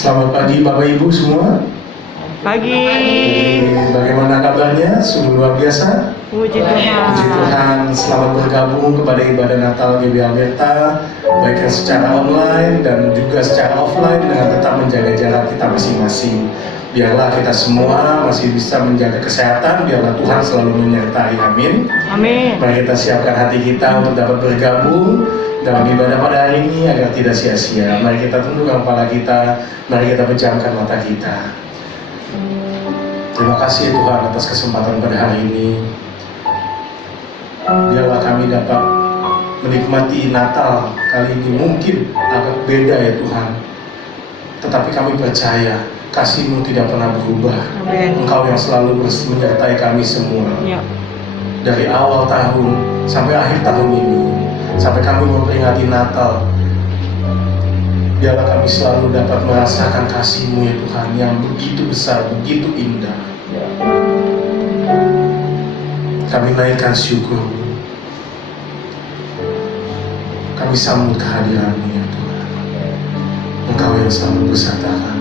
Selamat pagi Bapak Ibu semua. Pagi. Bagaimana kabarnya? Sungguh luar biasa. Puji Tuhan. Puji Tuhan, selamat bergabung kepada ibadah Natal GB Alberta, baik yang secara online dan juga secara offline, dengan tetap menjaga jarak kita masing-masing. Biarlah kita semua masih bisa menjaga kesehatan, biarlah Tuhan selalu menyertai. Amin. Amin. Mari kita siapkan hati kita untuk dapat bergabung dalam ibadah pada hari ini agar tidak sia-sia. Mari kita tundukkan kepala kita, mari kita pejamkan mata kita. Terima kasih Tuhan atas kesempatan pada hari ini. Biarlah kami dapat menikmati Natal kali ini, mungkin agak beda ya Tuhan, tetapi kami percaya kasih-Mu tidak pernah berubah. Amin. Engkau yang selalu menyertai kami semua, Ya. dari awal tahun sampai akhir tahun ini, sampai kami memperingati Natal. Biarlah kami selalu dapat merasakan kasih-Mu ya Tuhan, yang begitu besar, begitu indah. Kami naikkan syukur, kami sambut kehadiran-Mu ya Tuhan. Engkau yang selalu beserta kami.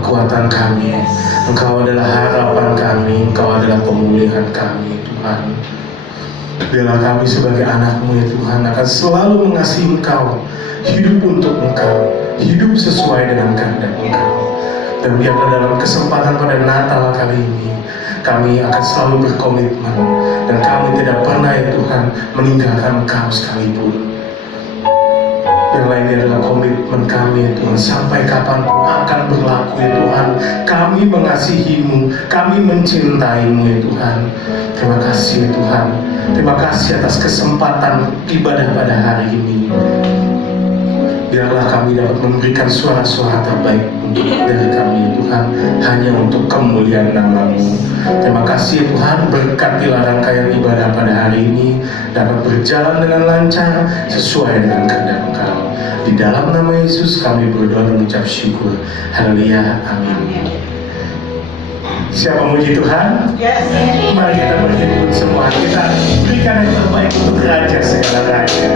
kekuatan kami, Engkau adalah harapan kami, Engkau adalah pemulihan kami, Tuhan. Biarlah kami sebagai anak-Mu ya Tuhan akan selalu mengasihi Engkau, hidup untuk Engkau, hidup sesuai dengan kehendak Engkau. Dan biarlah dalam kesempatan pada Natal kali ini kami akan selalu berkomitmen, dan kami tidak pernah ya Tuhan meninggalkan Engkau sekalipun. Biarlah ini adalah komitmen kami ya Tuhan, sampai kapanpun akan berlaku ya Tuhan. Kami mengasihi-Mu, kami mencintai-Mu ya Tuhan. Terima kasih ya Tuhan, terima kasih atas kesempatan ibadah pada hari ini. Biarlah kami dapat memberikan suara-suara terbaik dari kami ya Tuhan, hanya untuk kemuliaan nama-Mu. Terima kasih ya Tuhan, berkatilah rangkaian ibadah pada hari ini dapat berjalan dengan lancar sesuai dengan kehendak Engkau. Di dalam nama Yesus kami berdoa dan mengucap syukur. Haleluya, amin. Siapa muji Tuhan? Yes. Mari kita berhimpun semua, kita berikan yang terbaik untuk Raja segala Raja.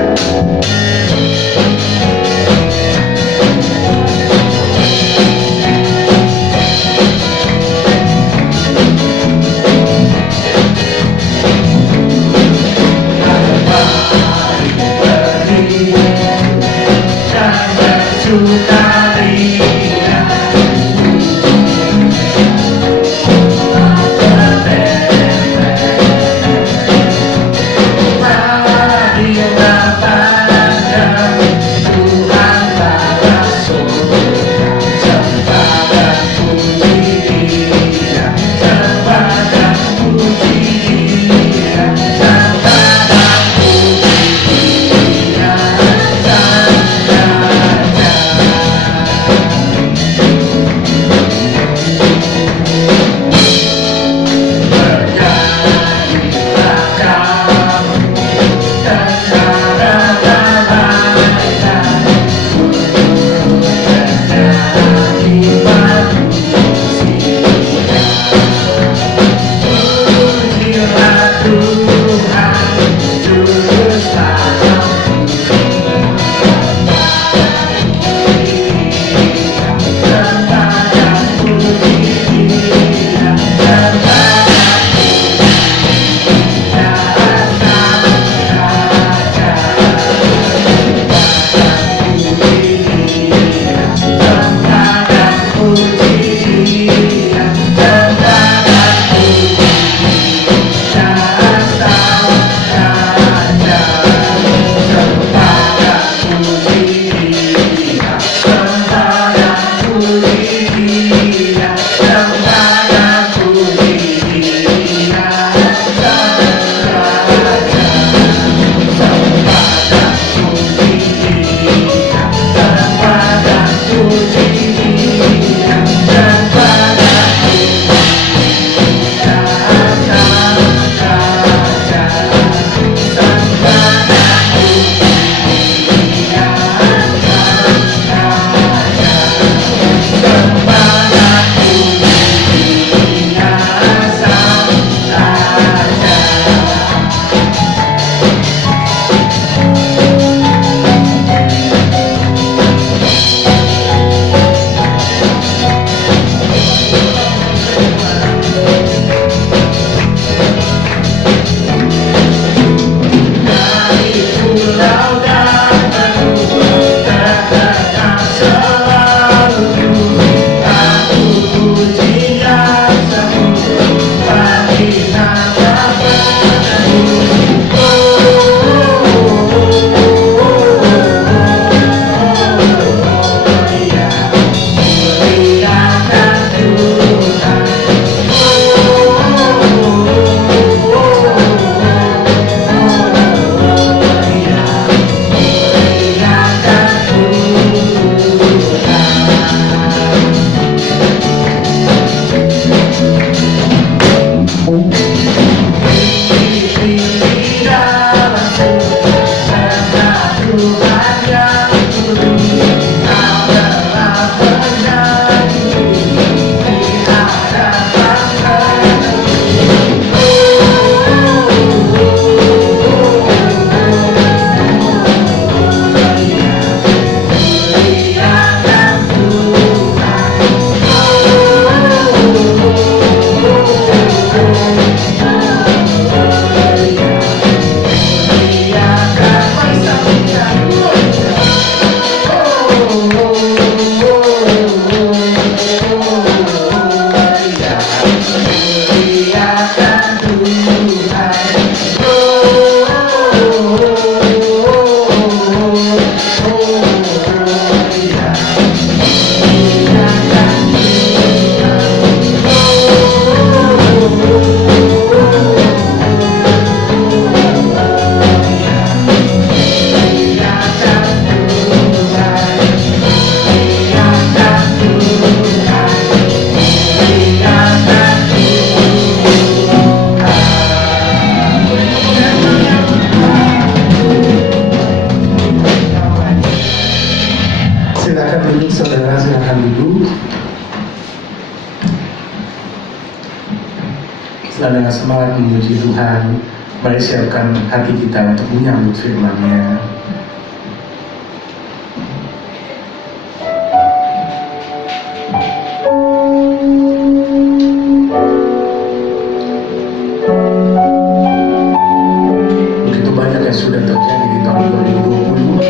Setelah dengan semangat memuji Tuhan, mari siapkan hati kita untuk menyambut firman-Nya. Begitu banyak yang sudah terjadi di tahun 2020,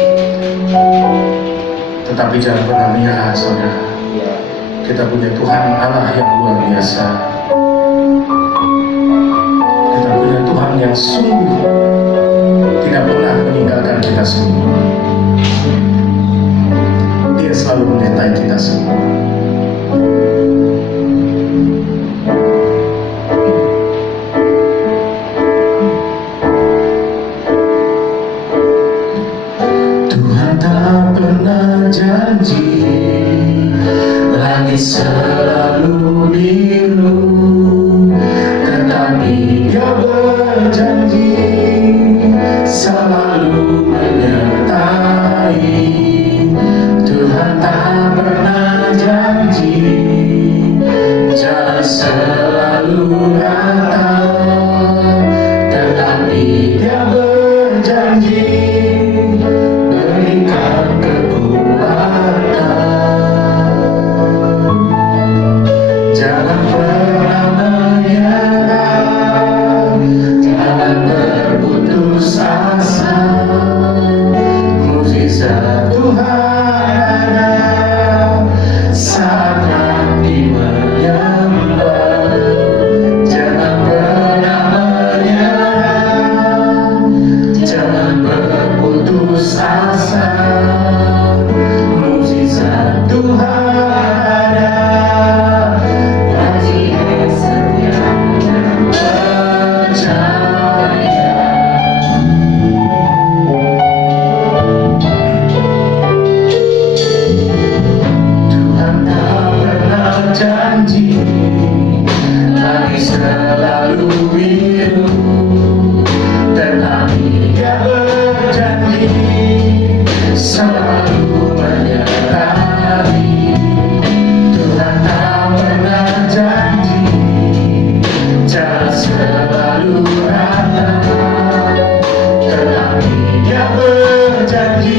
tetapi jangan pernah menyerah, saudara. Kita punya Tuhan Allah yang luar biasa. Kita punya Tuhan yang sungguh tidak pernah meninggalkan kita semua. Dia selalu menyertai kita semua. Tuhan tak pernah janji langit selalu biru, tetapi Dia berjanji selalu menyertai. Tuhan tak pernah janji jalan selalu rata, tetapi Dia berjanji berikan kekuatan. Jangan pernah menyerah, jangan berputus asa. Mukjizat Tuhan ada saat hati menyembah. Jangan pernah menyerah, jangan berputus asa. Mukjizat Tuhan ada. Janji langit selalu biru, tetapi Dia berjanji selalu menyertai. Tuhan tak pernah janji jalan selalu rata, tetapi Dia berjanji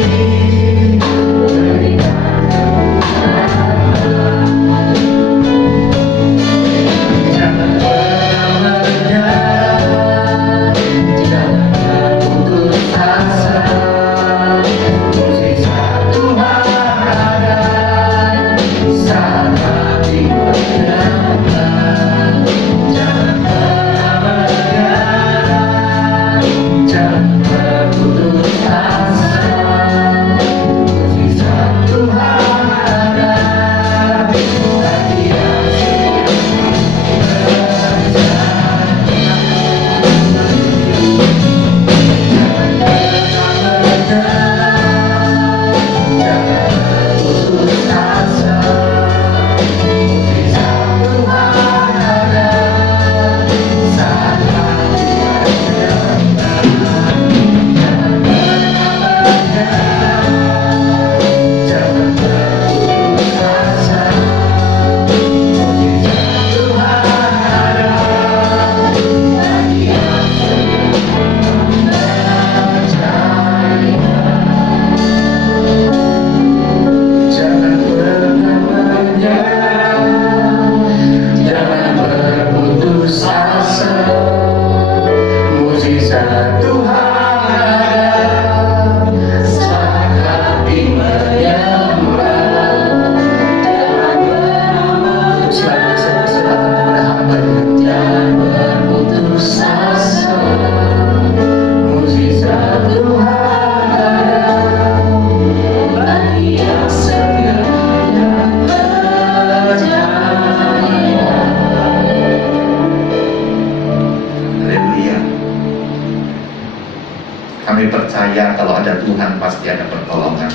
Kami percaya kalau ada Tuhan pasti ada pertolongan.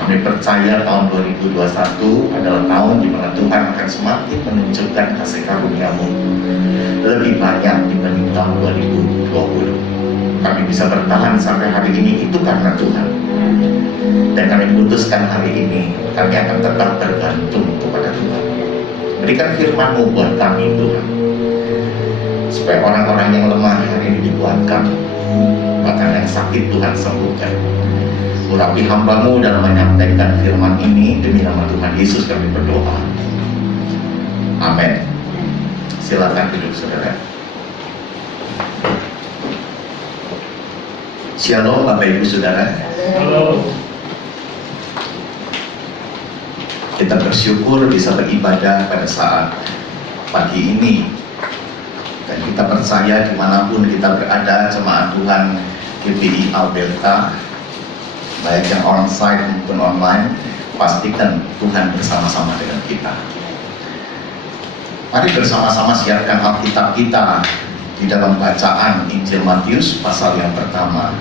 Kami percaya tahun 2021 adalah tahun di mana Tuhan akan semakin menunjukkan kasih karunia-Mu lebih banyak dibanding tahun 2020. Kami bisa bertahan sampai hari ini itu karena Tuhan. Dan kami putuskan hari ini kami akan tetap bergantung kepada Tuhan. Berikan firman-Mu buat kami, Tuhan. supaya orang-orang yang lemah hari ini dikuatkan, bahkan yang sakit Tuhan sembuhkan. Urapi hamba-Mu dalam menyampaikan firman ini, demi nama Tuhan Yesus kami berdoa. Amin. Silakan duduk saudara. Shalom Bapak Ibu Saudara. Halo. Kita bersyukur bisa beribadah pada saat pagi ini. Dan kita percaya dimanapun kita berada, jemaat Tuhan GPI Alberta, baik yang onsite maupun online, pastikan Tuhan bersama-sama dengan kita. Mari bersama-sama siapkan Alkitab kita di dalam bacaan Injil Matius pasal yang pertama.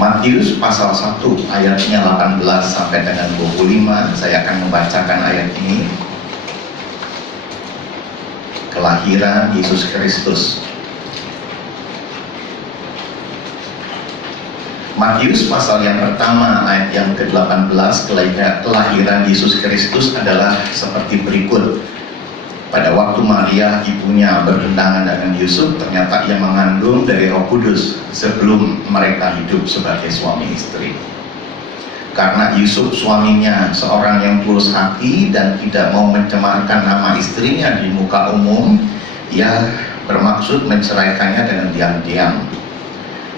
Matius pasal 1 ayatnya 18 sampai dengan 25. Saya akan membacakan ayat ini. Kelahiran Yesus Kristus. Matius pasal yang pertama ayat yang ke-18, kelahiran Yesus Kristus adalah seperti berikut. Pada waktu Maria ibunya bertunangan dengan Yusuf, ternyata ia mengandung dari Roh Kudus sebelum mereka hidup sebagai suami istri. Karena Yusuf suaminya seorang yang tulus hati dan tidak mau mencemarkan nama istrinya di muka umum, ia bermaksud menceraikannya dengan diam-diam.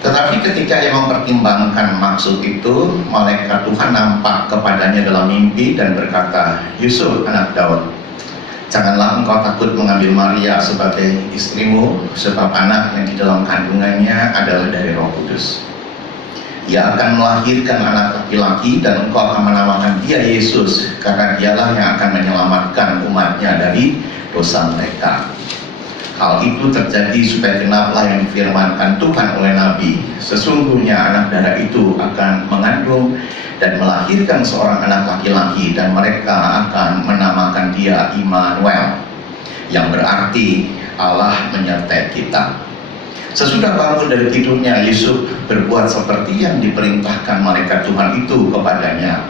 Tetapi ketika ia mempertimbangkan maksud itu, malaikat Tuhan nampak kepadanya dalam mimpi dan berkata, "Yusuf, anak Daud, janganlah engkau takut mengambil Maria sebagai istrimu, sebab anak yang di dalam kandungannya adalah dari Roh Kudus. Ia akan melahirkan anak laki-laki dan engkau akan menamakan dia Yesus, karena dialah yang akan menyelamatkan umatnya dari dosa mereka." Hal itu terjadi supaya genaplah yang difirmankan Tuhan oleh Nabi, "Sesungguhnya anak darah itu akan mengandung dan melahirkan seorang anak laki-laki, dan mereka akan menamakan dia Immanuel," yang berarti Allah menyertai kita. Sesudah bangun dari tidurnya, Yusuf berbuat seperti yang diperintahkan malaikat Tuhan itu kepadanya.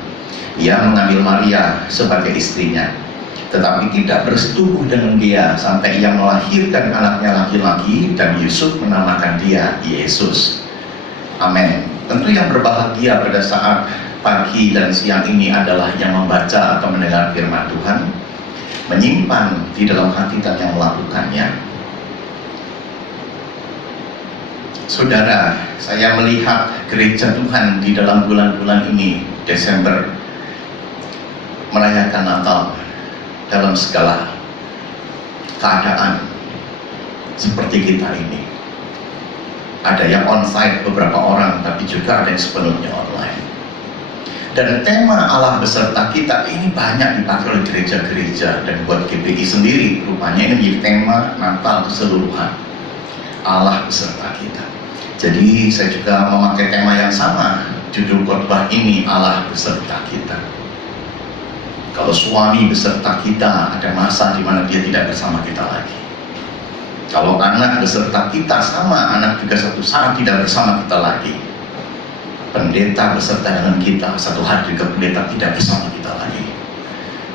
Ia mengambil Maria sebagai istrinya, tetapi tidak bersetubuh dengan dia sampai ia melahirkan anaknya laki-laki, dan Yusuf menamakan dia Yesus. Amin. Tentu yang berbahagia pada saat pagi dan siang ini adalah yang membaca atau mendengar firman Tuhan, menyimpan di dalam hati dan yang melakukannya. Saudara, saya melihat gereja Tuhan di dalam bulan-bulan ini, Desember, merayakan Natal dalam segala keadaan seperti kita ini. Ada yang onsite beberapa orang, tapi juga ada yang sepenuhnya online. Dan tema Allah beserta kita ini banyak dipakai oleh gereja-gereja, dan buat GPI sendiri rupanya ini menjadi tema Natal keseluruhan, Allah beserta kita. Jadi saya juga memakai tema yang sama, judul khotbah ini Allah beserta kita. Kalau suami beserta kita, ada masa di mana dia tidak bersama kita lagi. Kalau anak beserta kita, sama, anak juga satu saat tidak bersama kita lagi. Pendeta beserta dengan kita, satu hari juga pendeta tidak bersama kita lagi.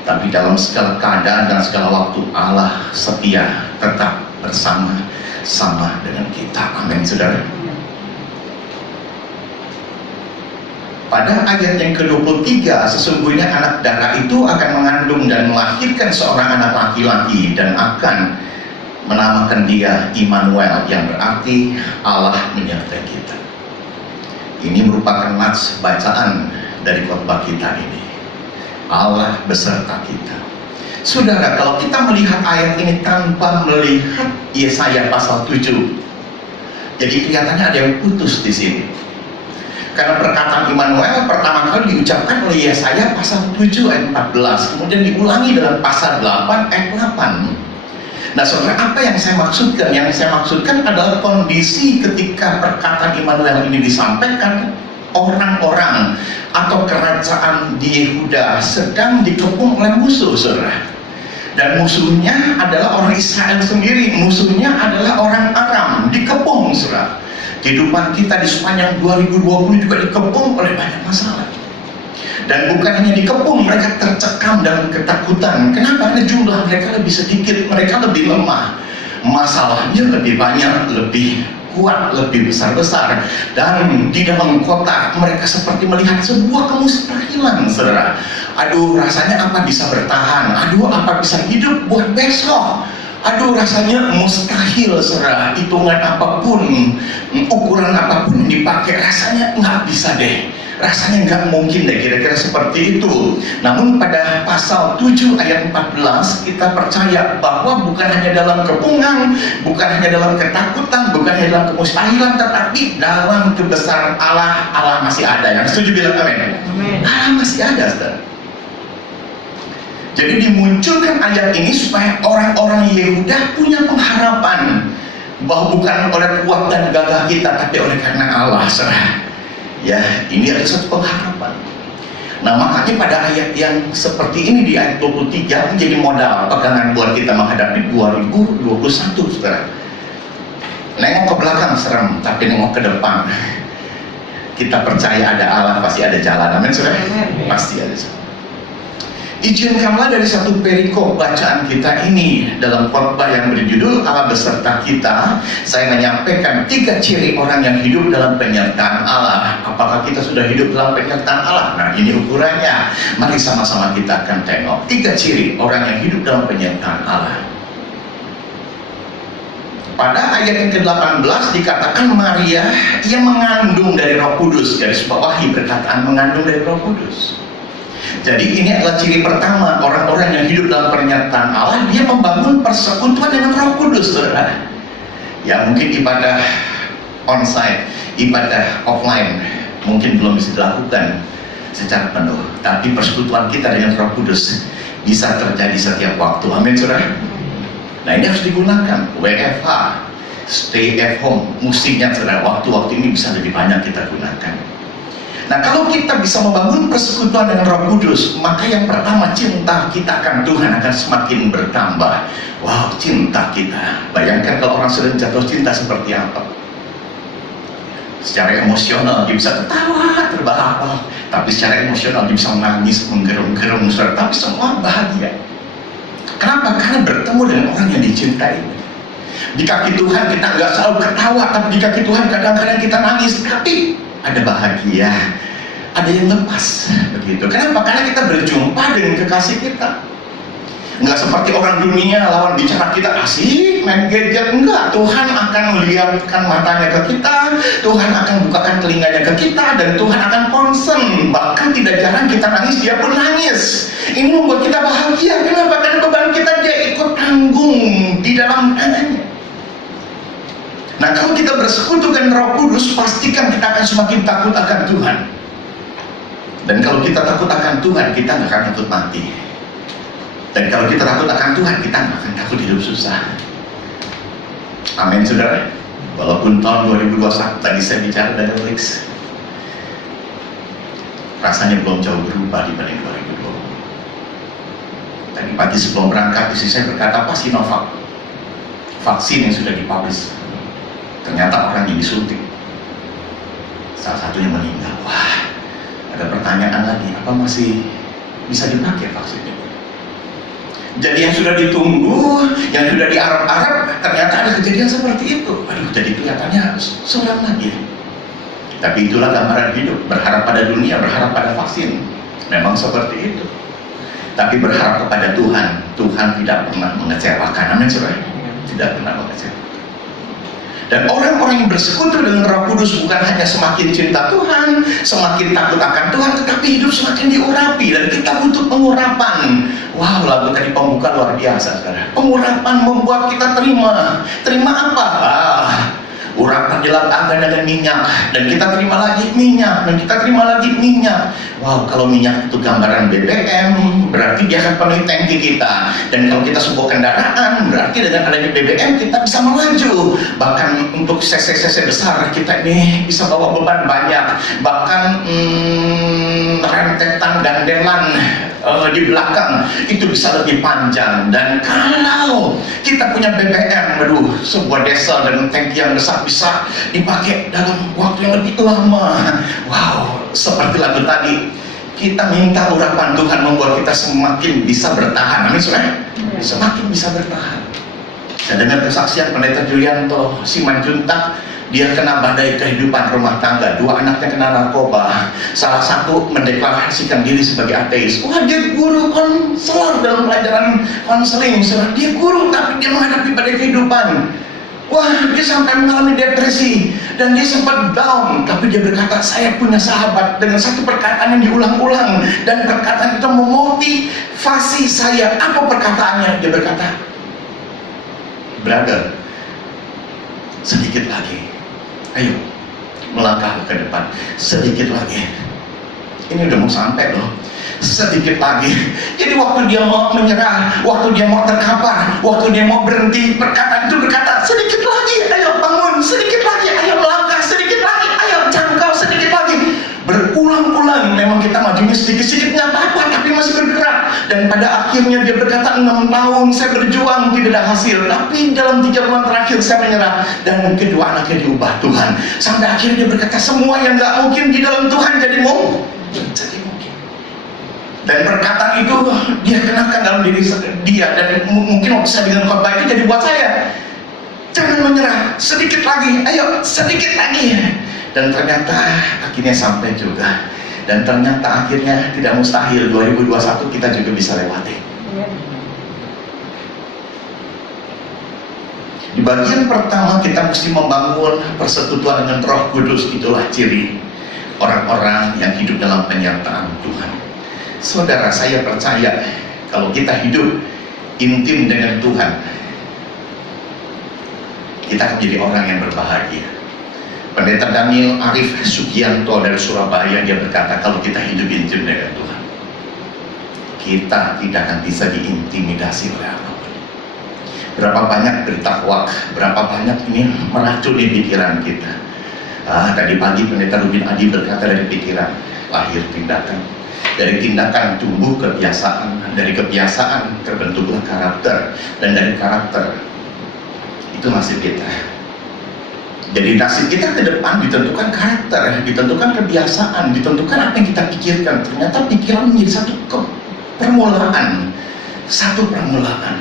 Tapi dalam segala keadaan dan segala waktu, Allah setia, tetap bersama-sama dengan kita. Amin, saudara. Pada ayat yang ke-23, sesungguhnya anak darah itu akan mengandung dan melahirkan seorang anak laki-laki, dan akan menamakan dia Immanuel, yang berarti Allah menyertai kita. Ini merupakan nats bacaan dari khotbah kita ini. Allah beserta kita. Saudara, kalau kita melihat ayat ini tanpa melihat Yesaya pasal 7, jadi kelihatannya ada yang putus di sini. Karena perkataan Immanuel pertama kali diucapkan oleh Yesaya pasal 7 ayat 14, kemudian diulangi dalam pasal 8 ayat 8. Nah saudara, apa yang saya maksudkan? Yang saya maksudkan adalah kondisi ketika perkataan Immanuel ini disampaikan, orang-orang atau kerajaan di Yehuda sedang dikepung oleh musuh, saudara. Dan musuhnya adalah orang Israel sendiri, musuhnya adalah orang Aram, dikepung, saudara. Kehidupan kita di sepanjang 2020 juga dikepung oleh banyak masalah. Dan bukan hanya dikepung, mereka tercekam dalam ketakutan. Kenapa? Karena jumlah mereka lebih sedikit, mereka lebih lemah, masalahnya lebih banyak, lebih kuat, lebih besar-besar. Dan di dalam kota mereka seperti melihat sebuah kemustahilan, saudara. Aduh, rasanya apa bisa bertahan? Aduh, apa bisa hidup buat besok? Aduh, rasanya mustahil, saudara. Hitungan apapun, ukuran apapun yang dipakai, rasanya nggak bisa deh. Rasanya nggak mungkin deh, kira-kira seperti itu. Namun pada pasal 7 ayat 14 kita percaya bahwa bukan hanya dalam kepungan, bukan hanya dalam ketakutan, bukan hanya dalam kemustahilan, tetapi dalam kebesaran Allah, Allah masih ada. Yang setuju bilang amin. Amin. Allah masih ada, saudara. Jadi dimunculkan ayat ini supaya orang-orang Yehuda punya pengharapan bahwa bukan oleh kuat dan gagah kita, tapi oleh karena Allah, saudara. Ya, ini ada satu pengharapan. Nah, makanya pada ayat yang seperti ini di ayat 23 menjadi modal pegangan buat kita menghadapi 2021, saudara. Nengok ke belakang serem, tapi nengok ke depan kita percaya ada Allah, pasti ada jalan. Amin, saudara? Pasti ada jalan. Izinkanlah dari satu perikop bacaan kita ini dalam khotbah yang berjudul Allah beserta kita, saya menyampaikan 3 ciri orang yang hidup dalam penyertaan Allah. Apakah kita sudah hidup dalam penyertaan Allah? Nah, ini ukurannya. Mari sama-sama kita akan tengok 3 ciri orang yang hidup dalam penyertaan Allah. Pada ayat yang ke-18 dikatakan Maria, ia mengandung dari Roh Kudus. Garis bawahi perkataan mengandung dari Roh Kudus. Jadi ini adalah ciri pertama orang-orang yang hidup dalam pernyataan Allah, dia membangun persekutuan dengan Roh Kudus, saudara. Ya, mungkin ibadah onsite, ibadah offline mungkin belum bisa dilakukan secara penuh, tapi persekutuan kita dengan Roh Kudus bisa terjadi setiap waktu. Amin, saudara. Nah, ini harus digunakan. WFH, stay at home, musiknya, saudara. Waktu-waktu ini bisa lebih banyak kita gunakan. Nah, kalau kita bisa membangun persekutuan dengan Roh Kudus, maka yang pertama, cinta kita akan Tuhan akan semakin bertambah. Wow, cinta kita. Bayangkan kalau orang sedang jatuh cinta seperti apa. Secara emosional dia bisa ketawa, terbahak-bahak, tapi secara emosional dia bisa menangis, menggerung-gerung, tapi semua bahagia. Kenapa? Karena bertemu dengan orang yang dicintai. Di kaki Tuhan kita nggak selalu ketawa, tapi di kaki Tuhan kadang-kadang kita nangis, tapi ada bahagia, ada yang lepas, begitu. Kenapa? Karena kita berjumpa dengan kekasih kita. Nggak seperti orang dunia lawan bicara kita asik main gadget. Enggak, Tuhan akan melihatkan matanya ke kita, Tuhan akan bukakan telinganya ke kita, dan Tuhan akan concern. Bahkan tidak jarang kita nangis, dia pun nangis. Ini membuat kita bahagia. Kenapa? Karena beban kita dia ikut tanggung di dalam tangannya. Nah, kalau kita bersekutu dengan Roh Kudus, pastikan kita akan semakin takut akan Tuhan. Dan kalau kita takut akan Tuhan, kita nggak akan takut mati. Dan kalau kita takut akan Tuhan, kita nggak akan takut hidup susah. Amin, saudara. Walaupun tahun 2021 tadi saya bicara dari Lex, rasanya belum jauh berubah dibanding 2020. Tadi pagi sebelum berangkat, istri saya berkata, apa Sinovac? Vaksin yang sudah dipublish. Ternyata orang yang disuntik, salah satunya meninggal. Wah, ada pertanyaan lagi, apa masih bisa dipakai vaksinnya? Jadi yang sudah ditunggu, yang sudah diarap-arap, ternyata ada kejadian seperti itu. Aduh, jadi kelihatannya suram lagi. Tapi itulah gambaran hidup, berharap pada dunia, berharap pada vaksin. Memang seperti itu. Tapi berharap kepada Tuhan, Tuhan tidak pernah mengecewakan. Amin, saudara? Tidak pernah mengecewakan. Dan orang-orang yang bersekutu dengan Roh Kudus bukan hanya semakin cinta Tuhan, semakin takut akan Tuhan, tetapi hidup semakin diurapi. Dan kita butuh pengurapan. Wow, lagu tadi pembuka luar biasa, saudara. Pengurapan membuat kita terima. Terima apa? Urapan dilapangkan dengan minyak, dan kita terima lagi minyak, dan kita terima lagi minyak. Wow, kalau minyak itu gambaran BBM, berarti dia akan penuhi tangki kita. Dan kalau kita sebuah kendaraan, berarti dengan adanya BBM kita bisa melaju. Bahkan untuk cc-cc besar kita ini bisa bawa beban banyak. Bahkan rentetan gandelan di belakang itu bisa lebih panjang. Dan kalau kita punya BBM, aduh, sebuah diesel dan tangki yang besar bisa dipakai dalam waktu yang lebih lama. Wow, seperti lagu tadi, Kita minta urapan Tuhan membuat kita semakin bisa bertahan. Amin, saudara. Semakin bisa bertahan. Saya dengar kesaksian Pendeta Julianto Simanjuntak, dia kena badai kehidupan rumah tangga, 2 anaknya kena narkoba, salah satu mendeklarasikan diri sebagai ateis. Wah, dia guru konselor dalam pelajaran konseling, dia guru tapi dia menghadapi badai kehidupan. Wah, dia sampai mengalami depresi dan dia sempat down, tapi dia berkata, saya punya sahabat dengan satu perkataan yang diulang-ulang, dan perkataan itu memotivasi saya. Apa perkataannya? Dia berkata, brother, sedikit lagi, ayo melangkah ke depan, sedikit lagi, ini udah mau sampai loh, sedikit lagi. Jadi waktu dia mau menyerah, waktu dia mau terkapar, waktu dia mau berhenti, perkataan itu berkata, sedikit lagi, ayo bangun, sedikit lagi, ayo melangkah, sedikit lagi, ayo jangkau, sedikit lagi. Berulang-ulang, memang kita majunya sedikit-sedikit nggak apa-apa, tapi masih bergerak. Dan pada akhirnya dia berkata, 6 tahun saya berjuang tidak ada hasil, tapi dalam 3 bulan terakhir saya menyerah, dan kedua anaknya diubah Tuhan. Sampai akhirnya dia berkata, semua yang nggak mungkin di dalam Tuhan jadi mungkin. Dan perkataan itu dia kenakan dalam diri dia, dan mungkin waktu saya dengan khotbah itu jadi buat saya, jangan menyerah, sedikit lagi, ayo sedikit lagi. Dan ternyata akhirnya sampai juga, dan ternyata akhirnya tidak mustahil 2021 kita juga bisa lewati. Di bagian pertama kita mesti membangun persekutuan dengan Roh Kudus. Itulah ciri orang-orang yang hidup dalam penyertaan Tuhan. Saudara, saya percaya kalau kita hidup intim dengan Tuhan, kita akan menjadi orang yang berbahagia. Pendeta Daniel Arif Sugianto dari Surabaya, dia berkata, kalau kita hidup intim dengan Tuhan, kita tidak akan bisa diintimidasi oleh apapun. Berapa banyak berita hoak, berapa banyak ini meracuni pikiran kita. Tadi pagi Pendeta Rubin Adi berkata, dari pikiran lahir tindakan, dari tindakan tumbuh kebiasaan, dari kebiasaan terbentuklah karakter, dan dari karakter itu nasib kita. Jadi nasib kita ke depan ditentukan karakter, ditentukan kebiasaan, ditentukan apa yang kita pikirkan. Ternyata pikiran menjadi satu permulaan.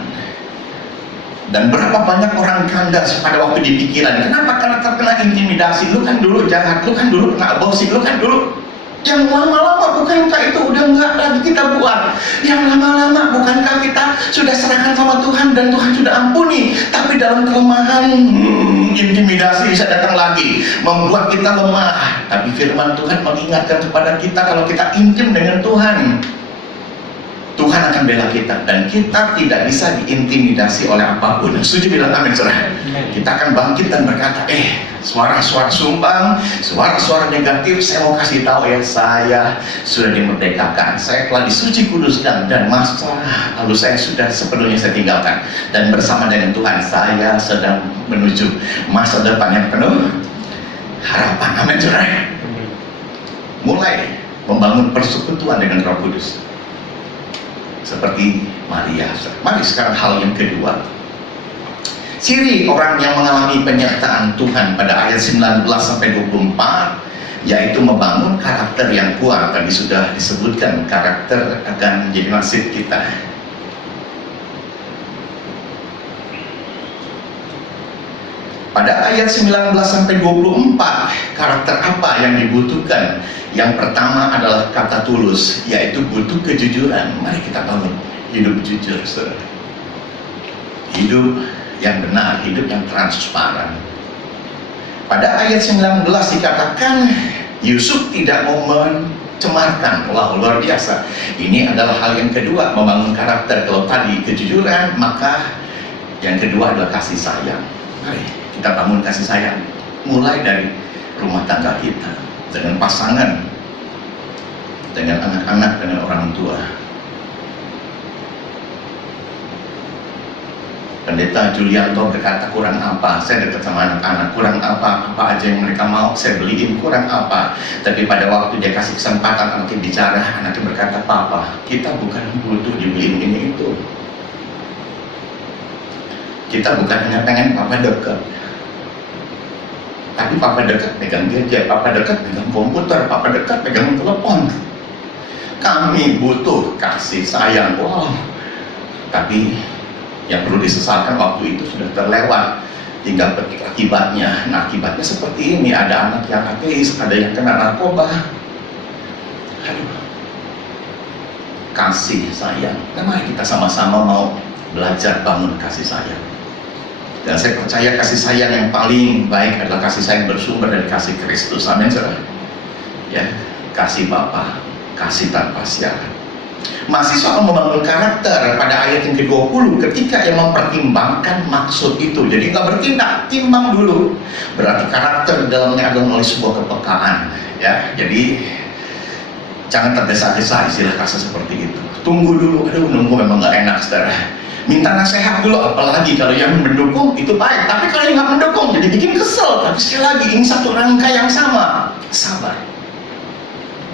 Dan berapa banyak orang kandas pada waktu di pikiran. Kenapa? Karena terkena intimidasi. Lu kan dulu jahat, lu kan dulu kena aborsi, lu kan dulu. Yang lama-lama bukankah itu udah nggak lagi kita buat? Yang lama-lama bukankah kita sudah serahkan sama Tuhan dan Tuhan sudah ampuni? Tapi dalam kelemahan, intimidasi bisa datang lagi, membuat kita lemah. Tapi firman Tuhan mengingatkan kepada kita, kalau kita intim dengan Tuhan, Tuhan akan bela kita, dan kita tidak bisa diintimidasi oleh apapun. Setuju bilang amin, saudara? Kita akan bangkit dan berkata, suara-suara sumbang, suara-suara negatif, saya mau kasih tahu ya, saya sudah dimerdekakan, saya telah disuci kuduskan, dan masa lalu saya sudah sepenuhnya saya tinggalkan, dan bersama dengan Tuhan saya sedang menuju masa depan yang penuh harapan. Amin, saudara? Mulai membangun persekutuan dengan Roh Kudus seperti Maria. Mari sekarang hal yang kedua, ciri orang yang mengalami penyertaan Tuhan pada ayat 19 sampai 24, yaitu membangun karakter yang kuat. Tadi sudah disebutkan, karakter akan menjadi nasib kita. Pada ayat 19 sampai 24, karakter apa yang dibutuhkan? Yang pertama adalah kata tulus, yaitu butuh kejujuran. Mari kita bangun hidup jujur, saudara. Hidup yang benar, hidup yang transparan. Pada ayat 19 dikatakan Yusuf tidak mau mencemarkan. Wah, luar biasa. Ini adalah hal yang kedua, membangun karakter. Kalau tadi kejujuran, maka yang kedua adalah kasih sayang. Mari kita bangun kasih sayang, mulai dari rumah tangga kita, dengan pasangan, dengan anak-anak, dengan orang tua. Pendeta Julianto berkata, kurang apa? Saya dekat sama anak-anak, kurang apa? Apa aja yang mereka mau, saya beliin, kurang apa? Tapi pada waktu dia kasih kesempatan anaknya bicara, anaknya berkata, Papa, kita bukan butuh dibeliin ini itu. Kita bukan hanya pengen Papa dekat, tapi Papa dekat pegang gadget, Papa dekat pegang komputer, Papa dekat pegang telepon. Kami butuh kasih sayang. Wow. Tapi yang perlu disesalkan waktu itu sudah terlewat. Tinggal petik akibatnya. Nah, akibatnya seperti ini. Ada anak yang ateis, ada yang kena narkoba. Aduh. Kasih sayang. Nah, mari kita sama-sama mau belajar bangun kasih sayang. Dan saya percaya kasih sayang yang paling baik adalah kasih sayang bersumber dari kasih Kristus. Amin, saudara. Ya, kasih Bapa, kasih tanpa syarat. Masih soal membangun karakter pada ayat yang ke-20 ketika yang mempertimbangkan maksud itu. Jadi nggak bertindak, timbang dulu. Berarti karakter dalamnya adalah melalui sebuah kepekaan. Ya, jadi jangan tergesa-gesa istilah kasar seperti itu. Tunggu dulu, aduh nunggu memang nggak enak, saudara. Minta nasihat dulu, apalagi kalau yang mendukung itu baik. Tapi kalau yang nggak mendukung jadi bikin kesel. Tapi sekali lagi ini satu rangka yang sama, sabar.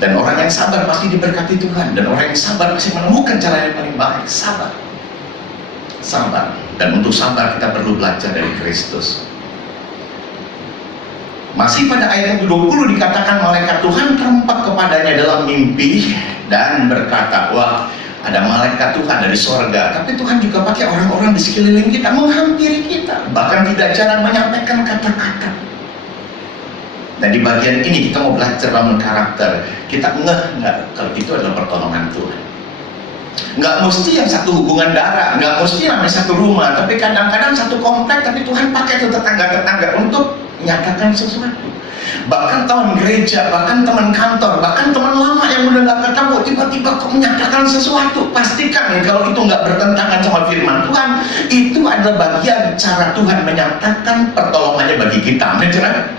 Dan orang yang sabar pasti diberkati Tuhan. Dan orang yang sabar pasti menemukan cara yang paling baik. Sabar. Sabar. Dan untuk sabar kita perlu belajar dari Kristus. Masih pada ayat yang ke-20 dikatakan malaikat Tuhan tampak kepadanya dalam mimpi dan berkata, wah, ada malaikat Tuhan dari sorga. Tapi Tuhan juga pakai orang-orang di sekeliling kita, menghampiri kita. Bahkan tidak jarang menyampaikan kata-kata. Dan di bagian ini kita mau belajar bangun karakter. Kita nggak kalau itu adalah pertolongan Tuhan. Nggak mesti yang satu hubungan darah, nggak mesti namanya satu rumah, tapi kadang-kadang satu komplek, tapi Tuhan pakai itu tetangga-tetangga untuk menyatakan sesuatu. Bahkan teman gereja, bahkan teman kantor, bahkan teman lama yang udah nggak ketemu, tiba-tiba kok menyatakan sesuatu. Pastikan kalau itu nggak bertentangan sama firman Tuhan, itu adalah bagian cara Tuhan menyatakan pertolongannya bagi kita. Amin, saudara?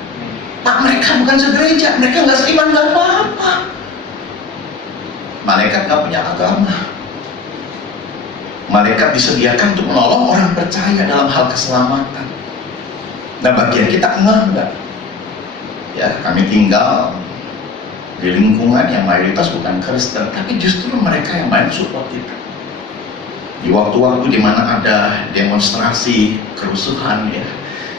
Pak, mereka bukan segereja, mereka nggak seiman, nggak apa-apa. Malaikat nggak punya agama. Malaikat disediakan untuk menolong orang percaya dalam hal keselamatan. Nah, bagian kita enggak. Ya, kami tinggal di lingkungan yang mayoritas bukan Kristen, tapi justru mereka yang banyak support kita. Di waktu-waktu di mana ada demonstrasi, kerusuhan, ya,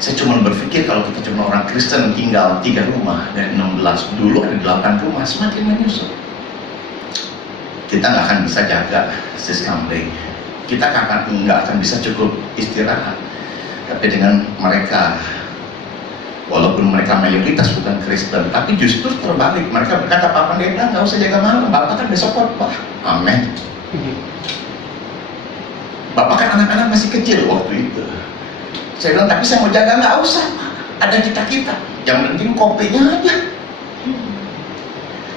saya cuma berpikir kalau kita cuma orang Kristen tinggal 3 rumah dari 16, dulu ada 8 rumah, semakin menyusut. Kita nggak akan bisa jaga siskamling, kita nggak akan bisa cukup istirahat. Tapi dengan mereka, walaupun mereka mayoritas bukan Kristen, tapi justru terbalik, mereka berkata, Pak Pendeta nggak usah jaga malam, Bapak kan besok khotbah. Amin. Bapak kan anak-anak masih kecil waktu itu. Saya bilang, tapi saya mau jaga, nggak usah, ada kita-kita. Yang penting kopinya aja.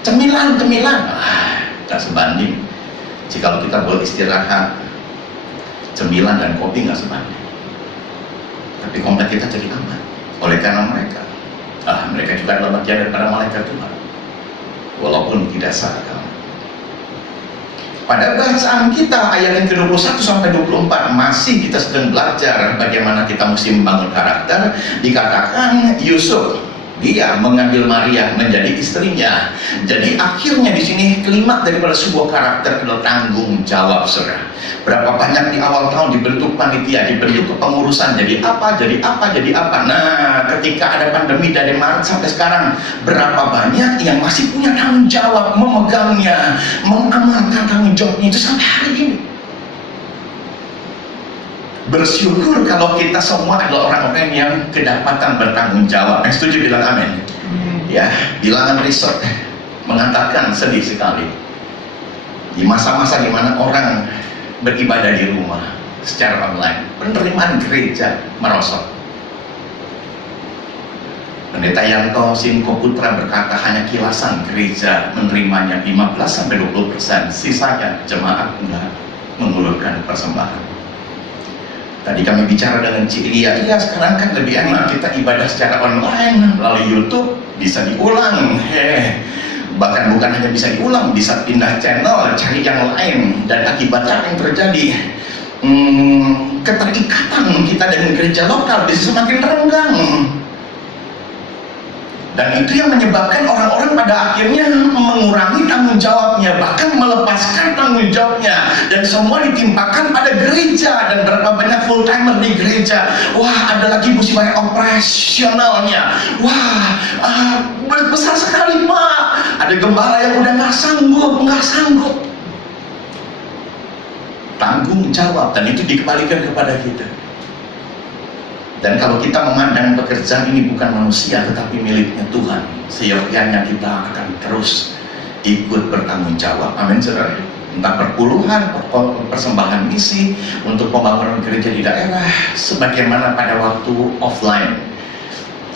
Cemilan. Nggak sebanding. Jika kita boleh istirahat, cemilan dan kopi nggak sebanding. Tapi komplek kita jadi aman. Oleh karena mereka juga adalah bagian daripada malaikat Tuhan. Walaupun tidak seragam. Pada bacaan kita ayat yang ke-21 sampai 24 masih kita sedang belajar bagaimana kita mesti membangun karakter. Dikatakan Yusuf dia mengambil Maria menjadi istrinya. Jadi akhirnya di sini kalimat daripada sebuah karakter adalah tanggung jawab, saudara. Berapa banyak di awal tahun dibentuk panitia, dibentuk kepengurusan, jadi apa. Nah, ketika ada pandemi dari Maret sampai sekarang, berapa banyak yang masih punya tanggung jawab, memegangnya, mengamalkan tanggung jawabnya itu sampai hari ini. Bersyukur kalau kita semua adalah orang-orang yang kedapatan bertanggung jawab. Yang setuju bilang amin. Ya, bilangan riset mengatakan sedih sekali di masa-masa di mana orang beribadah di rumah secara online, penerimaan gereja merosot. Pendeta Yanto Simko Putra berkata hanya kilasan gereja menerimanya 15-20%, sisanya jemaat enggak mengulurkan persembahan. Tadi kami bicara dengan Cik Lia, iya sekarang kan lebih enak kita ibadah secara online melalui YouTube, bisa diulang. Bahkan bukan hanya bisa diulang, bisa pindah channel, cari yang lain. Dan akibatnya yang terjadi, keterikatan kita dengan gereja lokal bisa semakin renggang. Dan itu yang menyebabkan orang-orang pada akhirnya mengurangi tanggung jawabnya, bahkan melepaskan tanggung jawabnya, dan semua ditimpakan pada gereja. Dan berapa banyak full timer di gereja, wah ada lagi musibah operasionalnya, wah besar sekali Pak, Ada gembala yang udah nggak sanggup. Tanggung jawab, dan itu dikembalikan kepada kita. Dan kalau kita memandang pekerjaan ini bukan manusia tetapi miliknya Tuhan, seyogyanya kita akan terus ikut bertanggung jawab. Amin, saudara. Entah perpuluhan, persembahan misi untuk pembangunan gereja di daerah, sebagaimana pada waktu offline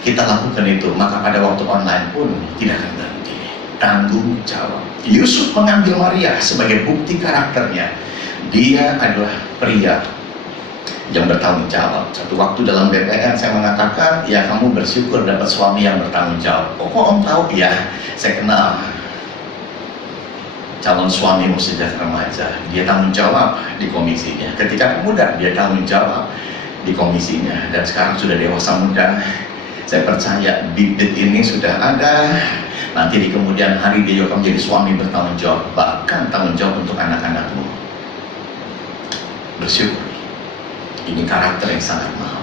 kita lakukan itu, maka pada waktu online pun tidak akan berhenti. Tanggung jawab. Yusuf mengambil Maria sebagai bukti karakternya. Dia adalah pria yang bertanggung jawab. Satu waktu dalam BPN saya mengatakan, ya kamu bersyukur dapat suami yang bertanggung jawab. Kok om tahu? Ya, saya kenal calon suamimu sejak remaja. Dia tanggung jawab di komisinya. Ketika pemuda, dia tanggung jawab di komisinya. Dan sekarang sudah dewasa muda. Saya percaya bibit ini sudah ada. Nanti di kemudian hari dia juga menjadi suami bertanggung jawab. Bahkan tanggung jawab untuk anak-anakmu. Bersyukur. Ini karakter yang sangat mahal.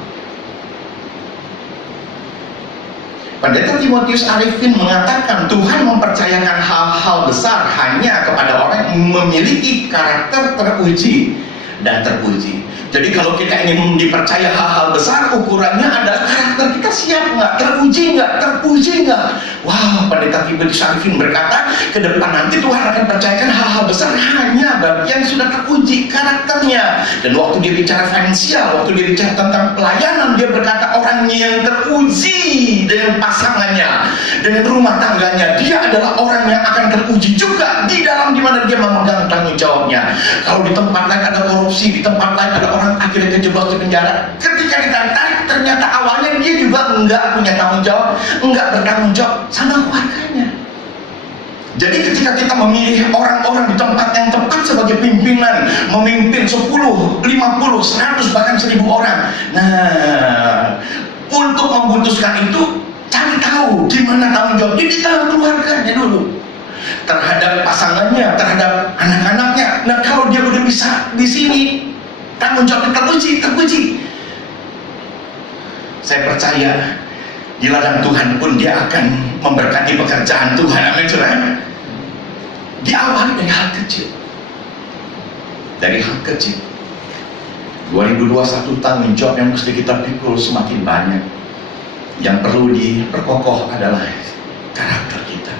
Pendeta Timotius Arifin mengatakan Tuhan mempercayakan hal-hal besar hanya kepada orang yang memiliki karakter teruji dan terpuji. Jadi kalau kita ingin dipercaya hal-hal besar, ukurannya adalah karakter kita siap nggak, teruji nggak, terpuji nggak. Wow, Pendeta Timotius Arifin berkata, ke depan nanti Tuhan akan percayakan hal-hal besar hanya bagi yang sudah teruji karakternya. Dan waktu dia bicara finansial, waktu dia bicara tentang pelayanan, dia berkata orang yang teruji dengan pasangannya, dengan rumah tangganya, dia adalah orang yang akan teruji juga di dalam dimana dia memegang tanggung jawabnya. Kalau di tempat lain ada korupsi, di tempat lain ada orang akhirnya kejebak di penjara, ketika ditarik ternyata awalnya dia juga enggak punya tanggung jawab, enggak bertanggung jawab sama keluarganya. Jadi ketika kita memilih orang-orang di tempat yang tepat sebagai pimpinan, memimpin 10, 50, 100, bahkan 1000 orang, nah untuk memutuskan itu cari tahu gimana tanggung jawabnya di dalam keluarganya dulu, terhadap pasangannya, terhadap anak-anaknya. Nah kalau dia udah bisa di sini, tanggung jawab terpuji. Saya percaya di ladang Tuhan pun dia akan memberkati pekerjaan Tuhan. Amin, saudara. Diawali dari hal kecil. Dari hal kecil. 2021 tanggung jawab yang mesti kita pikul semakin banyak. Yang perlu diperkokoh adalah karakter kita.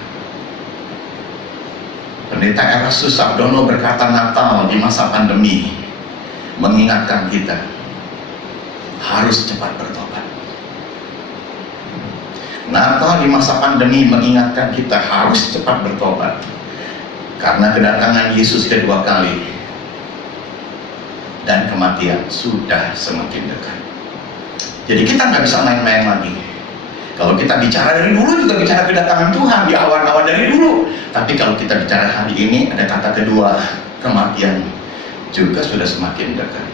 Pendeta Erastus Sabdono berkata Natal di masa pandemi mengingatkan kita harus cepat bertobat. Natal di masa pandemi mengingatkan kita harus cepat bertobat karena kedatangan Yesus kedua kali dan kematian sudah semakin dekat. Jadi kita nggak bisa main-main lagi. Kalau kita bicara dari dulu juga bicara kedatangan Tuhan di awal-awal dari dulu. Tapi kalau kita bicara hari ini ada kata kedua, kematian juga sudah semakin dekat.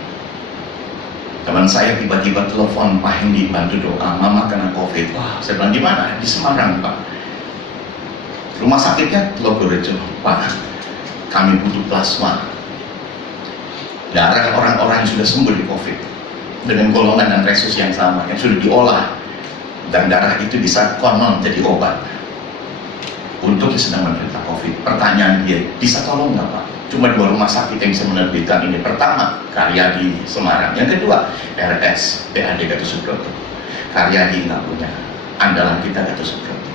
Teman saya tiba-tiba telepon, Pak Hendy bantu doa, mama kena COVID. Wah, saya bilang di mana? Di Semarang, Pak. Rumah sakitnya Logorejo. Pak, kami butuh plasma darah orang-orang yang sudah sembuh di COVID dengan golongan dan resus yang sama, yang sudah diolah dan darah itu bisa konon jadi obat untuk yang sedang menderita COVID. Pertanyaan dia, bisa tolong nggak Pak? Cuma 2 rumah sakit yang bisa menerbitkan ini. Pertama, Karyadi Semarang. Yang kedua, RSPAD Gatot Subroto. Karyadi nggak punya, andalan kita Gatot Subroto.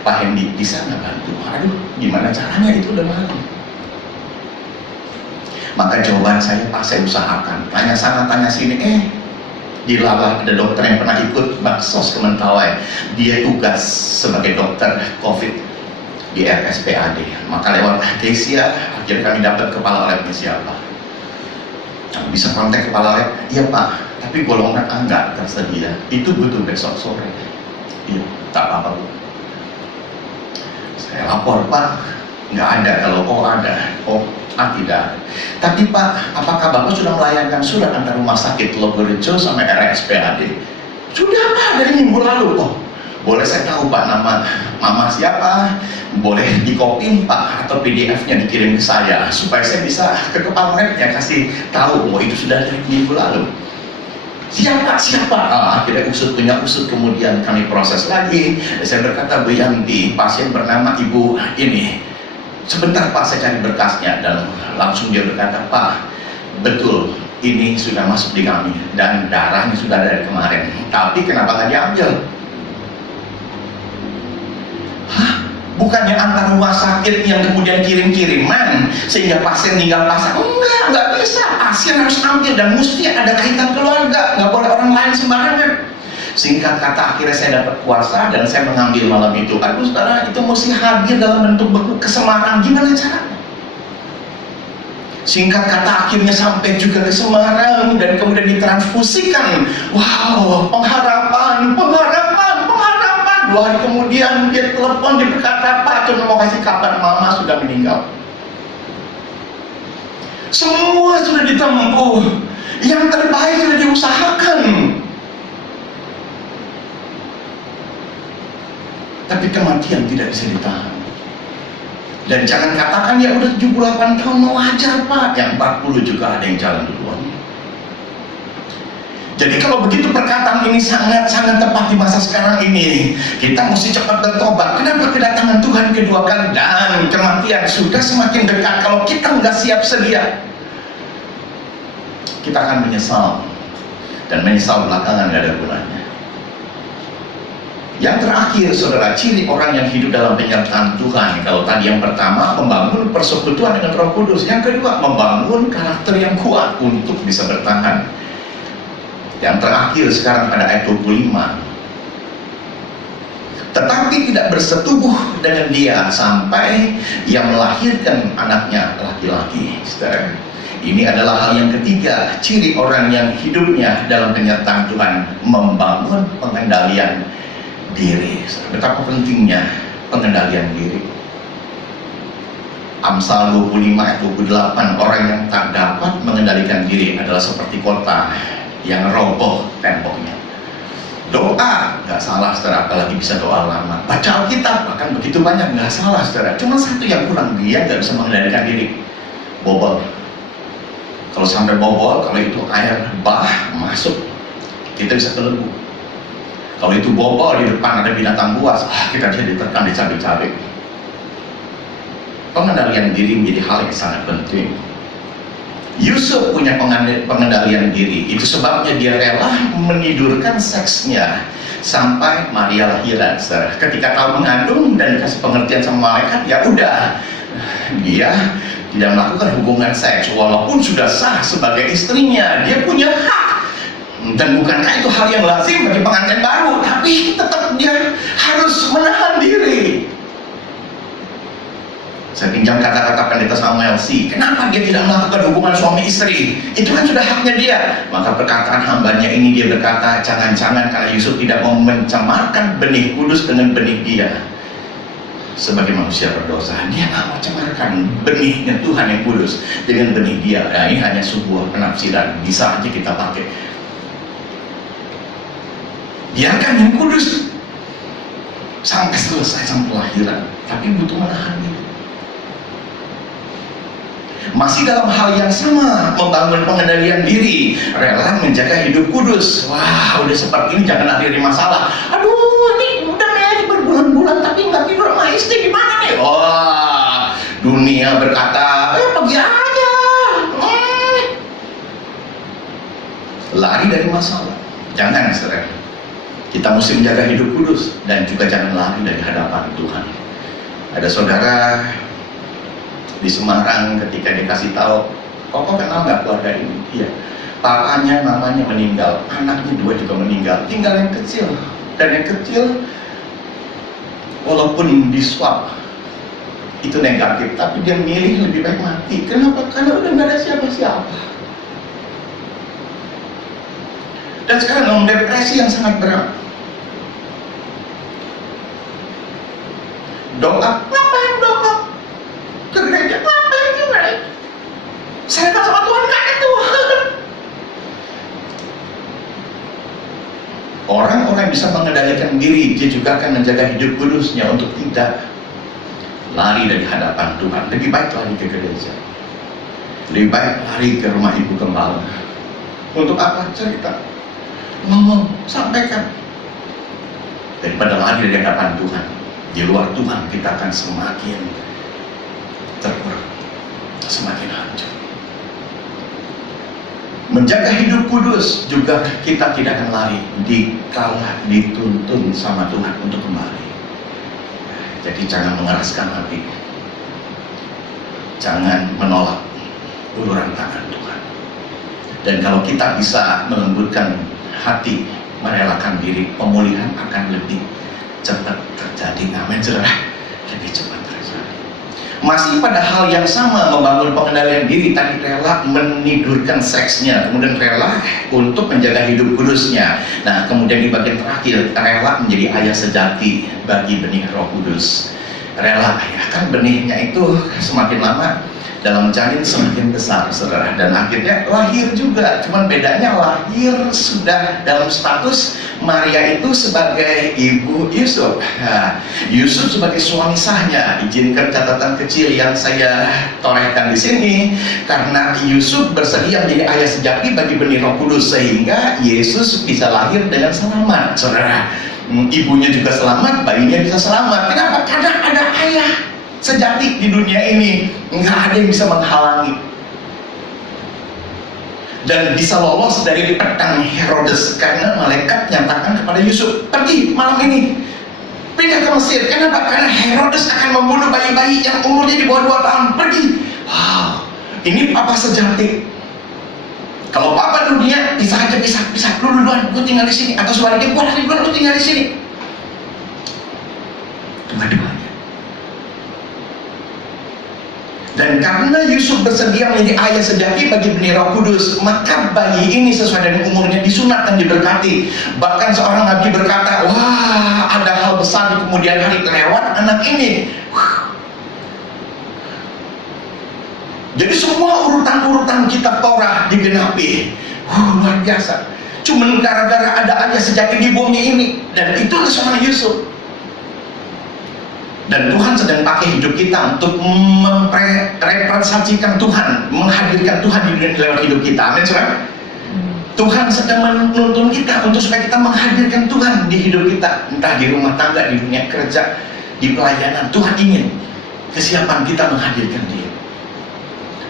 Pak Hendy bisa nggak bantu? Aduh, gimana caranya, itu udah malu. Maka jawaban saya, Pak, saya usahakan. Tanya sana, tanya sini. Di Lala ada dokter yang pernah ikut Baksos ke Mentawai. Dia tugas sebagai dokter COVID di RSPAD. Maka lewat Atesia, akhirnya kami dapat kepala labnya siapa. Nah, bisa kontak kepala lab, iya Pak, tapi golongan A nggak tersedia. Itu butuh besok sore. Iya, tak apa-apa Bu. Saya lapor, Pak, nggak ada. Kalau ada, tidak. Tapi Pak, apakah Bapak sudah melayangkan surat antar rumah sakit Logorejo sampai RSPAD? Sudah Pak, dari minggu lalu. Boleh saya tahu Pak nama mama siapa? Boleh di-copy Pak atau PDF-nya dikirim ke saya supaya saya bisa ke kepala labnya kasih tahu. Itu sudah dari minggu lalu. Siapa? Akhirnya punya usut, kemudian kami proses lagi. Saya berkata, Bu Yanti, pasien bernama Ibu ini. Sebentar Pak, saya cari berkasnya. Dan langsung dia berkata, Pak, betul, ini sudah masuk di kami dan darahnya sudah ada dari kemarin. Tapi kenapa nggak diambil? Bukannya antar rumah sakit yang kemudian kirim-kiriman sehingga pasien tinggal pasang? Enggak bisa. Pasien harus ambil dan mesti ada kaitan keluarga, nggak boleh orang lain sembarangan. Singkat kata, akhirnya saya dapat kuasa dan saya mengambil malam itu. Aduh saudara, itu mesti hadir dalam bentuk beku ke Semarang. Gimana caranya? Singkat kata, akhirnya sampai juga ke Semarang dan kemudian ditransfusikan. Wow, pengharapan. 2 hari kemudian dia telepon, dia berkata, Pak, cuma mau kasih kabar mama sudah meninggal. Semua sudah ditempuh, yang terbaik sudah diusahakan, tapi kematian tidak bisa ditahan. Dan jangan katakan ya udah 78 tahun wajar Pak, yang 40 juga ada yang jalan duluan. Jadi kalau begitu perkataan ini sangat-sangat tepat di masa sekarang ini. Kita mesti cepat bertobat. Kenapa kedatangan Tuhan kedua kali dan kematian sudah semakin dekat? Kalau kita nggak siap sedia, kita akan menyesal. Dan menyesal belakangan nggak ada gunanya. Yang terakhir, saudara, ciri orang yang hidup dalam penyertaan Tuhan. Kalau tadi yang pertama, membangun persekutuan dengan Roh Kudus. Yang kedua, membangun karakter yang kuat untuk bisa bertahan. Yang terakhir sekarang pada ayat 25. Tetapi tidak bersetubuh dengan dia sampai ia melahirkan anaknya laki-laki. Saudara, ini adalah hal yang ketiga, ciri orang yang hidupnya dalam penyertaan Tuhan, membangun pengendalian diri. Betapa pentingnya pengendalian diri. Amsal 25 ayat 28, orang yang tak dapat mengendalikan diri adalah seperti kota yang roboh temboknya. Doa nggak salah saudara, apalagi bisa doa lama. Baca Alkitab bahkan begitu banyak, nggak salah saudara. Cuma satu yang kurang, dia nggak bisa mengendalikan diri. Bobol. Kalau sampai bobol, kalau itu air bah masuk, kita bisa kelebu. Kalau itu bobol, di depan ada binatang buas, kita bisa diterkam, dicabik-cabik. Pengendalian diri menjadi hal yang sangat penting. Yusuf punya pengendalian diri, itu sebabnya dia rela menidurkan seksnya sampai Maria lahiran. Ketika tahu mengandung dan dikasih pengertian sama malaikat, ya udah, dia tidak melakukan hubungan seks walaupun sudah sah sebagai istrinya. Dia punya hak, dan bukankah itu hal yang lazim bagi pengantin baru, tapi tetap dia harus menahan diri. Saya pinjam kata-kata pendeta Samuel C. Kenapa dia tidak melakukan hubungan suami istri? Itu kan sudah haknya dia. Maka perkataan hambanya ini, dia berkata, jangan-jangan karena Yusuf tidak mau mencemarkan benih kudus dengan benih dia. Sebagai manusia berdosa, dia nggak mau cemarkan benihnya Tuhan yang kudus dengan benih dia. Nah, ini hanya sebuah penafsiran, bisa aja kita pakai. Biarkan yang kudus sampai selesai, sampai lahiran, tapi butuh menahan diri. Masih dalam hal yang sama, membangun pengendalian diri, rela menjaga hidup kudus. Wah, udah seperti ini jangan akhiri masalah. Aduh, ini udah married berbulan-bulan tapi nggak tidur sama istri, gimana nih? Wah, dunia berkata, pergi aja. Lari dari masalah. Jangan, saudara. Kita mesti menjaga hidup kudus dan juga jangan lari dari hadapan Tuhan. Ada saudara di Semarang, ketika dikasih tahu, kok kenal nggak keluarga ini? Iya, papanya, mamanya meninggal, anaknya 2 juga meninggal, tinggal yang kecil. Dan yang kecil, walaupun di swab itu negatif, tapi dia milih lebih baik mati. Kenapa? Karena udah nggak ada siapa-siapa. Dan sekarang dalam depresi yang sangat berat. Doa, ngapain doa? Ke gereja, ngapain ke gereja? Saya kan sama Tuhan, gak ada Tuhan. Orang-orang yang bisa mengendalikan diri, dia juga akan menjaga hidup kudusnya untuk tidak lari dari hadapan Tuhan. Lebih baik lari ke gereja, lebih baik lari ke rumah ibu gembala. Untuk apa? Cerita. ngomong, sampaikan. Daripada lari dari hadapan Tuhan, di luar Tuhan kita akan semakin terpuruk, semakin hancur. Menjaga hidup kudus juga kita tidak akan lari dikala dituntun sama Tuhan untuk kembali. Jadi jangan mengeraskan hati, jangan menolak uluran tangan Tuhan. Dan kalau kita bisa melembutkan hati, merelakan diri, pemulihan akan lebih cepat terjadi. Amin, saudara. Lebih cepat terjadi. Masih pada hal yang sama, membangun pengendalian diri, tadi rela menidurkan seksnya, kemudian rela untuk menjaga hidup kudusnya. Nah, kemudian di bagian terakhir, rela menjadi ayah sejati bagi benih Roh Kudus. Rela ayah, kan benihnya itu semakin lama dalam janin semakin besar, saudara, dan akhirnya lahir juga. Cuman bedanya lahir sudah dalam status Maria itu sebagai ibu Yusuf. Nah, Yusuf sebagai suami sahnya. Izinkan catatan kecil yang saya torehkan di sini, karena Yusuf bersedia menjadi ayah sejati bagi benih Roh Kudus, sehingga Yesus bisa lahir dengan selamat, saudara. Ibunya juga selamat, bayinya bisa selamat. Kenapa? Karena ada ayah sejati di dunia ini. Nggak ada yang bisa menghalangi dan bisa lolos dari pedang Herodes, karena malaikat nyatakan kepada Yusuf, pergi malam ini, pindah ke Mesir. Kenapa? Karena Herodes akan membunuh bayi-bayi yang umurnya di bawah 2 tahun. Pergi. Wow, ini papa sejati. Kalau papa dunia bisa aja bisa lu duluan, lu tinggal di sini, atau sebaliknya gua lari duluan, lu tinggal di sini. Dua-duanya. Dan karena Yusuf bersedia menjadi ayah sejati bagi benih Roh Kudus, maka bayi ini sesuai dengan umurnya disunat dan diberkati. Bahkan seorang nabi berkata, wah, ada hal besar di kemudian hari lewat anak ini. Jadi semua urutan-urutan kitab Torah digenapi. Luar biasa. Cuman gara-gara ada ayah sejati di bumi ini, dan itu sama Yusuf. Dan Tuhan sedang pakai hidup kita untuk merepresentasikan Tuhan, menghadirkan Tuhan di dunia lewat hidup kita. Amin, saudara. Tuhan sedang menuntun kita untuk supaya kita menghadirkan Tuhan di hidup kita, entah di rumah tangga, di dunia kerja, di pelayanan. Tuhan ingin kesiapan kita menghadirkan Dia.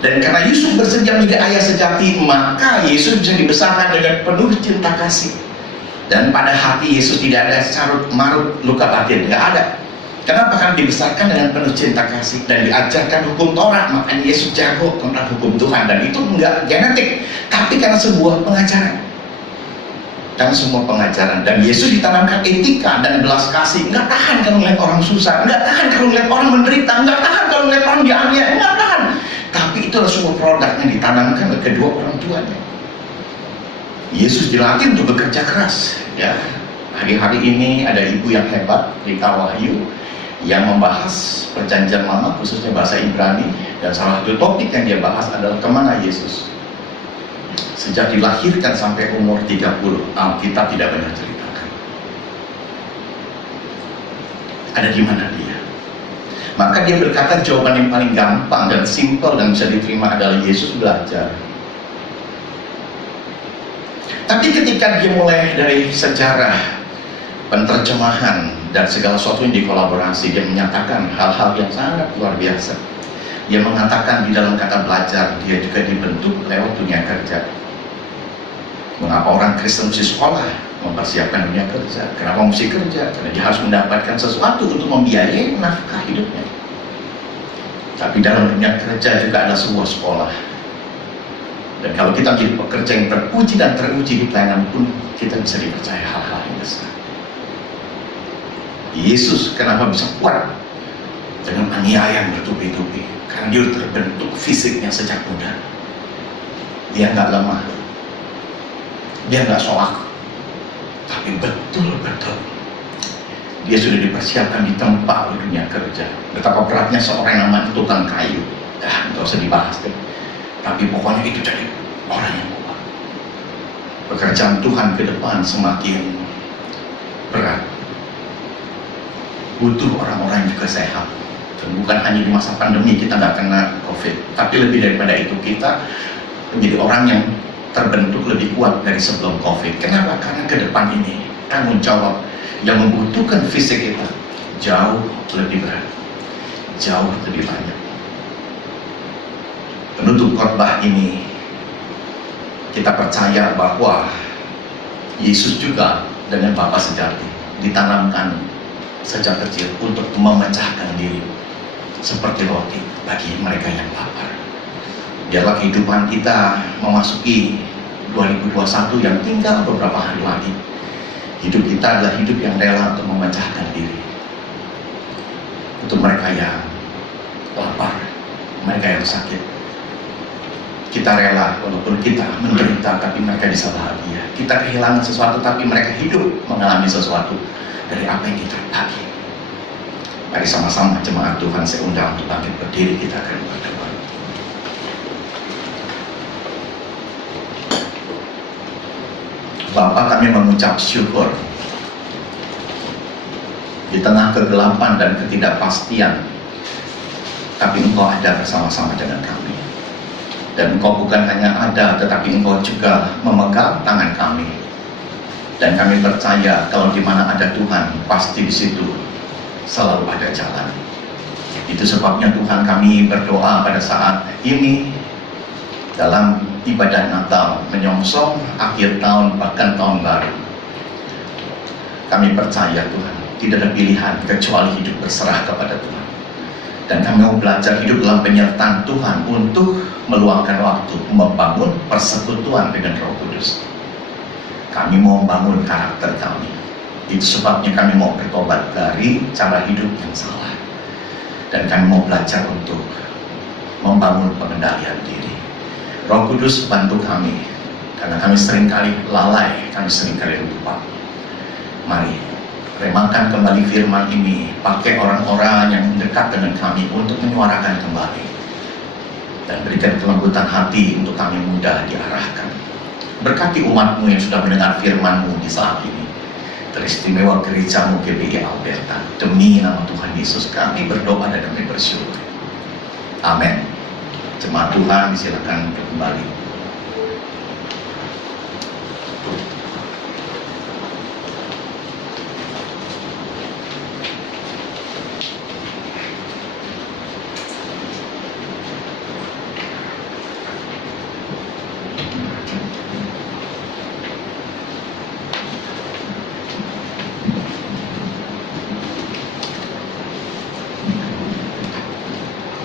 Dan karena Yusuf bersedia menjadi ayah sejati, maka Yesus bisa dibesarkan dengan penuh cinta kasih. Dan pada hati Yesus tidak ada carut marut luka batin, nggak ada. Kenapa? Karena dibesarkan dengan penuh cinta kasih dan diajarkan hukum Torah. Makanya Yesus jago tentang hukum Tuhan, dan itu enggak genetik, tapi karena sebuah pengajaran. Karena semua pengajaran, dan Yesus ditanamkan etika dan belas kasih. Enggak tahan kalau melihat orang susah, enggak tahan kalau melihat orang menderita, enggak tahan kalau melihat orang dianiaya, enggak tahan. Tapi itu adalah sebuah produk yang ditanamkan oleh kedua orang tuanya. Yesus dilatih untuk bekerja keras. Ya, hari-hari ini ada ibu yang hebat, Rita Wahyu, yang membahas perjanjian lama, khususnya bahasa Ibrani, dan salah satu topik yang dia bahas adalah kemana Yesus. Sejak dilahirkan sampai umur 30, Alkitab tidak banyak ceritakan. Ada di mana dia? Maka dia berkata jawaban yang paling gampang dan simpel dan bisa diterima adalah Yesus belajar. Tapi ketika dia mulai dari sejarah, penterjemahan, dan segala sesuatu yang dikolaborasi, dia menyatakan hal-hal yang sangat luar biasa. Dia mengatakan di dalam kata belajar, dia juga dibentuk lewat dunia kerja. Mengapa orang Kristen mesti sekolah? Mempersiapkan dunia kerja. Kenapa mesti kerja? Karena dia harus mendapatkan sesuatu untuk membiayai nafkah hidupnya. Tapi dalam dunia kerja juga ada sebuah sekolah. Dan kalau kita menjadi pekerja yang terpuji dan teruji di pelayanan pun, kita bisa dipercaya hal-hal yang besar. Yesus kenapa bisa kuat dengan aniaya yang bertubi-tubi? Karena dia terbentuk fisiknya sejak muda. Dia nggak lemah, dia nggak soak, tapi betul-betul dia sudah dipersiapkan di tempat dunia kerja. Betapa beratnya seorang yang namanya tukang kayu, nggak usah dibahas deh. Tapi pokoknya itu jadi orang yang kuat. Pekerjaan Tuhan ke depan semakin berat. Butuh orang-orang yang juga sehat. Dan bukan hanya di masa pandemi kita nggak kena COVID, tapi lebih daripada itu kita menjadi orang yang terbentuk lebih kuat dari sebelum COVID. Kenapa? Karena ke depan ini tanggung jawab yang membutuhkan fisik kita jauh lebih berat, jauh lebih banyak. Penutup khotbah ini, kita percaya bahwa Yesus juga dengan Bapa sejati ditanamkan sejak kecil untuk memecahkan diri seperti roti bagi mereka yang lapar. Biarlah kehidupan kita memasuki 2021 yang tinggal beberapa hari lagi. Hidup kita adalah hidup yang rela untuk memecahkan diri. Untuk mereka yang lapar, mereka yang sakit. Kita rela walaupun kita menderita tapi mereka bisa bahagia. Kita kehilangan sesuatu tapi mereka hidup mengalami sesuatu dari apa yang kita bagi. Mari sama-sama jemaat Tuhan, saya undang untuk bangkit berdiri, kita akan berdoa. Bapa, kami mengucap syukur di tengah kegelapan dan ketidakpastian, tapi Engkau ada bersama-sama dengan kami. Dan Engkau bukan hanya ada, tetapi Engkau juga memegang tangan kami. Dan kami percaya kalau di mana ada Tuhan, pasti di situ selalu ada jalan. Itu sebabnya Tuhan, kami berdoa pada saat ini dalam ibadah Natal menyongsong akhir tahun bahkan tahun baru. Kami percaya Tuhan, tidak ada pilihan kecuali hidup berserah kepada Tuhan. Dan kami mau belajar hidup dalam penyertaan Tuhan untuk meluangkan waktu membangun persekutuan dengan Roh Kudus. Kami mau membangun karakter kami. Itu sebabnya kami mau bertobat dari cara hidup yang salah. Dan kami mau belajar untuk membangun pengendalian diri. Roh Kudus bantu kami, karena kami seringkali lalai, kami seringkali lupa. Mari, remakan kembali firman ini, pakai orang-orang yang dekat dengan kami untuk menyuarakan kembali. Dan berikan kelembutan hati untuk kami mudah diarahkan. Berkati umat-Mu yang sudah mendengar firman-Mu di saat ini. Teristimewa gereja-Mu GBI Alberta. Demi nama Tuhan Yesus kami berdoa dan kami bersyukur. Amin. Jemaat Tuhan, silakan kembali.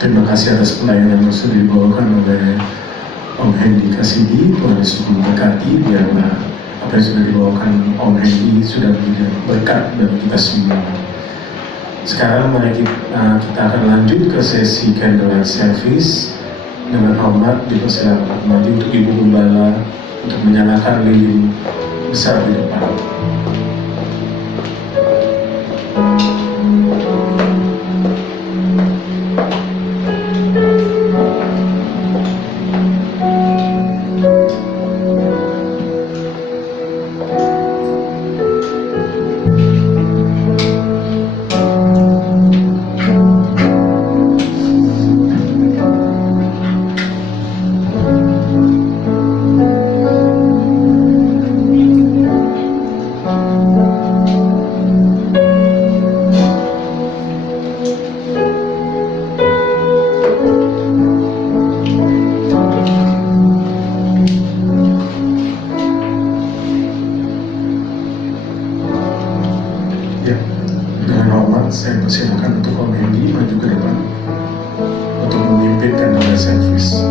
Terima kasih atas pelayanan yang sudah dibawakan oleh Om Hendy Kasidi. Tuhan Yesus memberkati. Biarlah apa yang sudah dibawakan Om Hendy sudah menjadi berkat bagi kita semua. Sekarang mari kita akan lanjut ke sesi candlelight service. Dengan hormat dipersilakan maju untuk Ibu Gembala untuk menyalakan lilin besar di depan. Saya persilakan untuk Om Hendy maju ke depan untuk memimpin candlelight service.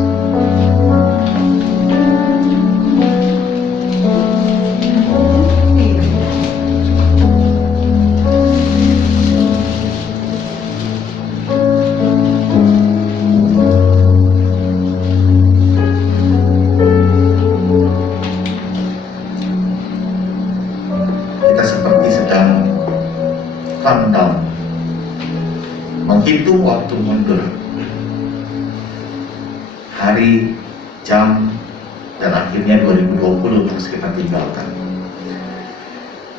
Kita seperti sedang countdown, menghitung waktu mundur, hari, jam, dan akhirnya 2020 harus kita tinggalkan.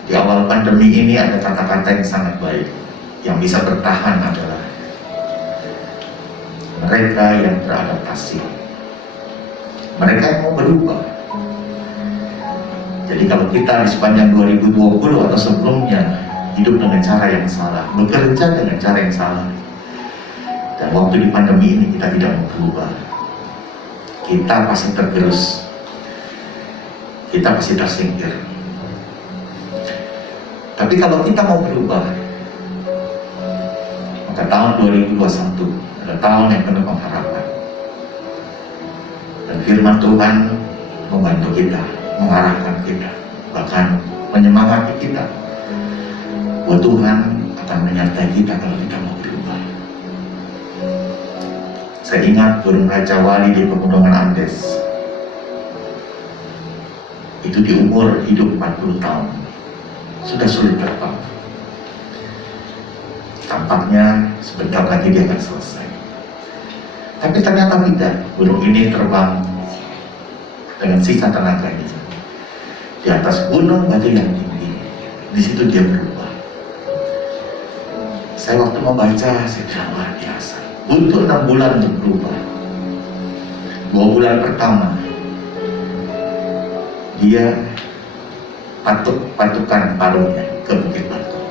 Di awal pandemi ini ada kata-kata yang sangat baik, yang bisa bertahan adalah mereka yang beradaptasi, mereka yang mau berubah, Jadi kalau kita di sepanjang 2020 atau sebelumnya hidup dengan cara yang salah, bekerja dengan cara yang salah, dan waktu di pandemi ini kita tidak mau berubah, kita pasti tergerus, kita pasti tersingkir. Tapi kalau kita mau berubah, maka tahun 2021 adalah tahun yang penuh pengharapan. Dan firman Tuhan membantu kita, mengarahkan kita, bahkan menyemangati kita bahwa Tuhan akan menyertai kita kalau kita mau berubah. Saya ingat burung Raja Wali di Pegunungan Andes. Itu di umur hidup 40 tahun. Sudah sulit terbang. Tampaknya sebentar lagi dia akan selesai. Tapi ternyata tidak. Burung ini terbang dengan sisa tenaganya di atas gunung batu yang tinggi. Di situ dia berubah. Saya waktu membaca, saya bilang luar biasa. Butuh 6 bulan untuk berubah. 2 bulan pertama dia patukan paruhnya ke bukit batu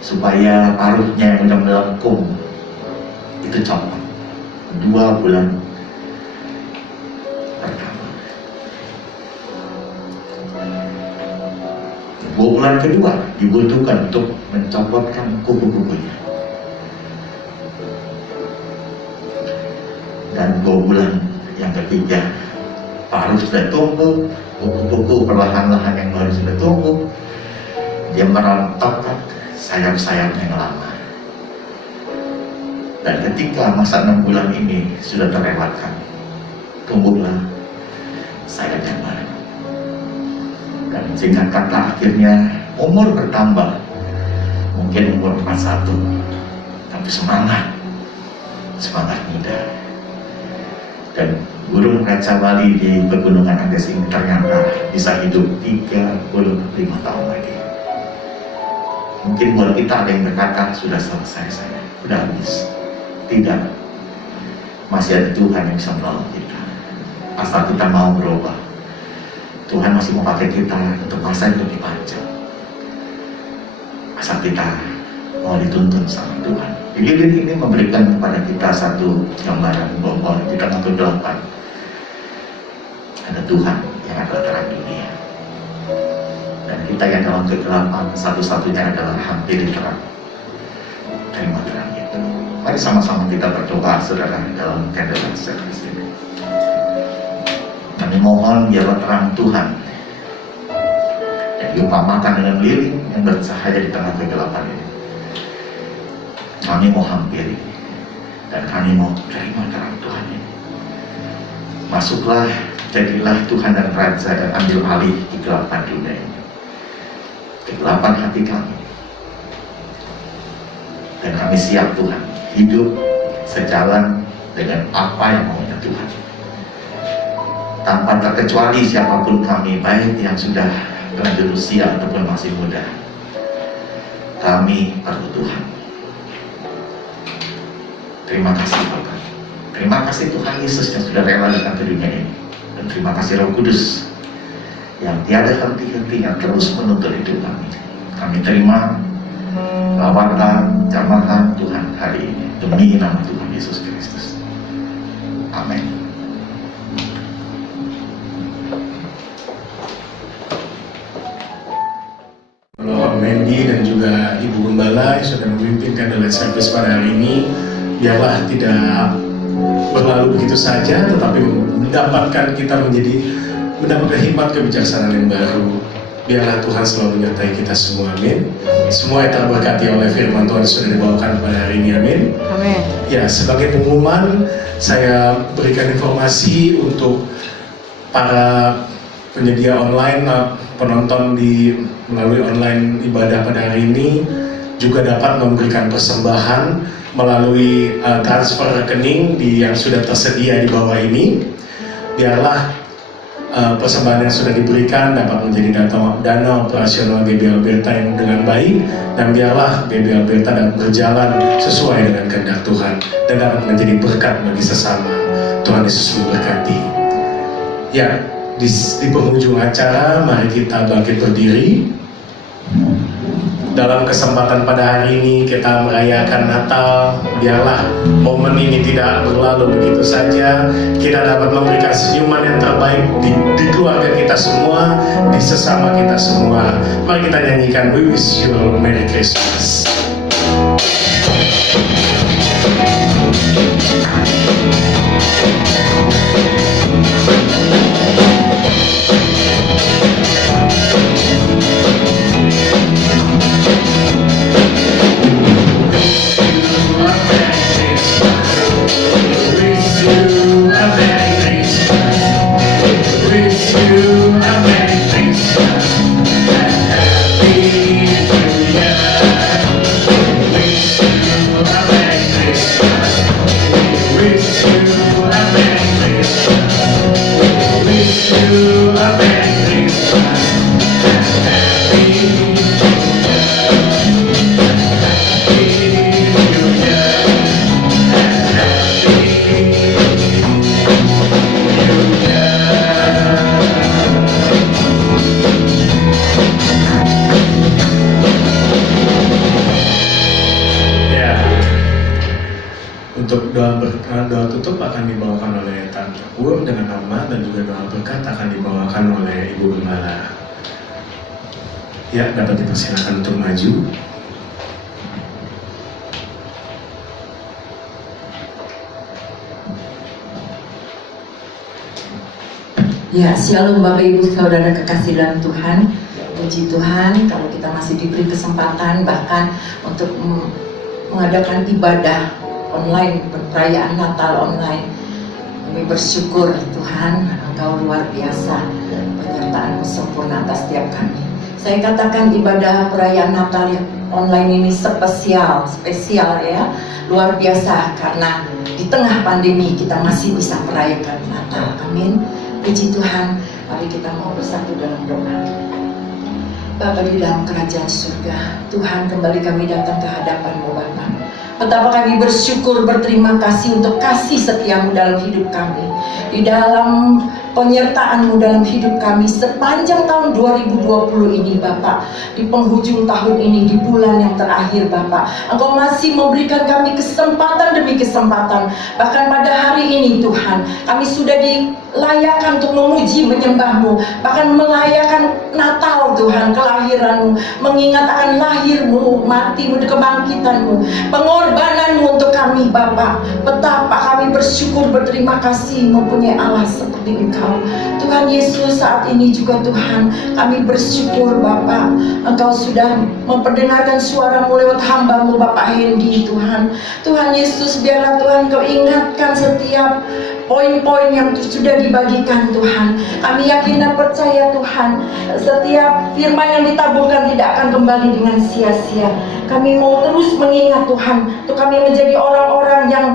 supaya paruhnya yang udah melengkung itu copot. 2 bulan pertama. 2 bulan kedua dibutuhkan untuk mencopotkan kuku-kukunya. Dan 2 bulan yang ketiga, paruh sudah tumbuh, kuku-kuku perlahan-lahan yang baru sudah tumbuh, dia merontokkan sayap-sayapnya yang lama. Dan ketika masa 6 bulan ini sudah terlewatkan, tumbuhlah sayap yang baru. Dan singkat kata akhirnya umur bertambah, mungkin umur 41, tapi semangat muda. Dan burung Raja Wali di Pegunungan Andes ini ternyata bisa hidup 35 tahun lagi. Mungkin buat kita ada yang berkata, sudah selesai saya, sudah habis. Tidak, masih ada Tuhan yang bisa menolong kita. Asal kita mau berubah, Tuhan masih mau pakai kita untuk masa yang lebih panjang. Asal kita mau dituntun sama Tuhan. Lilin ini memberikan kepada kita satu gambaran bahwa di tengah kegelapan ada Tuhan yang adalah terang dunia. Dan kita yang dalam kegelapan satu-satunya adalah hampir terang. Terima terang itu. Mari sama-sama kita berdoa, saudara, dalam candlelight service ini. Kami mohon biarlah terang Tuhan yang diumpamakan dengan lilin yang bercahaya di tengah kegelapan ini. Kami mau hampiri dan kami mau terima terang Tuhan ini. Masuklah, jadilah Tuhan dan Raja dan ambil alih kegelapan dunia ini, kegelapan hati kami. Dan kami siap Tuhan hidup sejalan dengan apa yang maunya Tuhan, tanpa terkecuali siapapun kami, baik yang sudah lanjut usia ataupun masih muda. Kami perlu Tuhan. Terima kasih Bapak. Terima kasih Tuhan Yesus yang sudah rela datang ke dunia ini. Dan terima kasih Roh Kudus yang tiada henti-hentinya terus menuntun hidup kami. Kami terima lawatan jamaah Tuhan hari ini demi nama Tuhan Yesus Kristus. Amin. Kalau Mendy dan juga Ibu Gembala yang sudah memimpin candlelight service pada hari ini, biarlah tidak berlalu begitu saja, tetapi mendapatkan hikmat kebijaksanaan yang baru. Biarlah Tuhan selalu menyertai kita semua, amin. Semua yang terberkati oleh firman Tuhan sudah dibawakan pada hari ini, amin. Amin. Ya, sebagai pengumuman, saya berikan informasi untuk para penyedia online, penonton melalui online ibadah pada hari ini juga dapat memberikan persembahan melalui transfer rekening yang sudah tersedia di bawah ini. Biarlah persembahan yang sudah diberikan dapat menjadi dana operasional GBI Alberta yang dengan baik, dan biarlah GBI Alberta dapat berjalan sesuai dengan kehendak Tuhan dan dapat menjadi berkat bagi sesama. Tuhan Yesus memberkati. Ya, di penghujung acara, mari kita bangkit berdiri. Dalam kesempatan pada hari ini kita merayakan Natal. Biarlah momen ini tidak berlalu begitu saja. Kita dapat memberikan senyuman yang terbaik di keluarga kita semua, di sesama kita semua. Mari kita nyanyikan We Wish You a Merry Christmas. Untuk doa tutup akan dibawakan oleh Tante Pur dengan nama, dan juga doa berkat akan dibawakan oleh Ibu Gembala. Ya, dapat dipersilakan untuk maju. Ya, shalom Bapak Ibu Saudara kekasih dalam Tuhan. Puji Tuhan kalau kita masih diberi kesempatan bahkan untuk mengadakan ibadah online, perayaan Natal online. Kami bersyukur Tuhan, Engkau luar biasa, penyertaan-Mu sempurna atas setiap kami. Saya katakan ibadah perayaan Natal yang online ini spesial ya, luar biasa karena di tengah pandemi kita masih bisa merayakan Natal. Amin. Puji Tuhan, mari kita mau bersatu dalam doa. Bapa di dalam kerajaan surga, Tuhan kembali kami datang ke hadapan-Mu Bapa. Betapa kami bersyukur, berterima kasih untuk kasih setia-Mu dalam hidup kami, di dalam penyertaan-Mu dalam hidup kami sepanjang tahun 2020 ini Bapak. Di penghujung tahun ini, di bulan yang terakhir Bapak, Engkau masih memberikan kami kesempatan demi kesempatan. Bahkan pada hari ini Tuhan, kami sudah dilayakkan untuk memuji, menyembah-Mu, bahkan melayakan Natal Tuhan, kelahiran-Mu, mengingat akan lahir-Mu, mati-Mu, kebangkitan-Mu, pengorbanan-Mu untuk kami Bapak. Betapa kami bersyukur, berterima kasih mempunyai Allah seperti Engkau. Tuhan Yesus, saat ini juga Tuhan kami bersyukur Bapak, Engkau sudah memperdengarkan suara-Mu lewat hamba-Mu Bapak Hendy Tuhan. Tuhan Yesus, biarlah Tuhan Kau ingatkan setiap poin-poin yang sudah dibagikan Tuhan. Kami yakin dan percaya Tuhan, setiap firman yang ditaburkan tidak akan kembali dengan sia-sia. Kami mau terus mengingat Tuhan, untuk kami menjadi orang-orang yang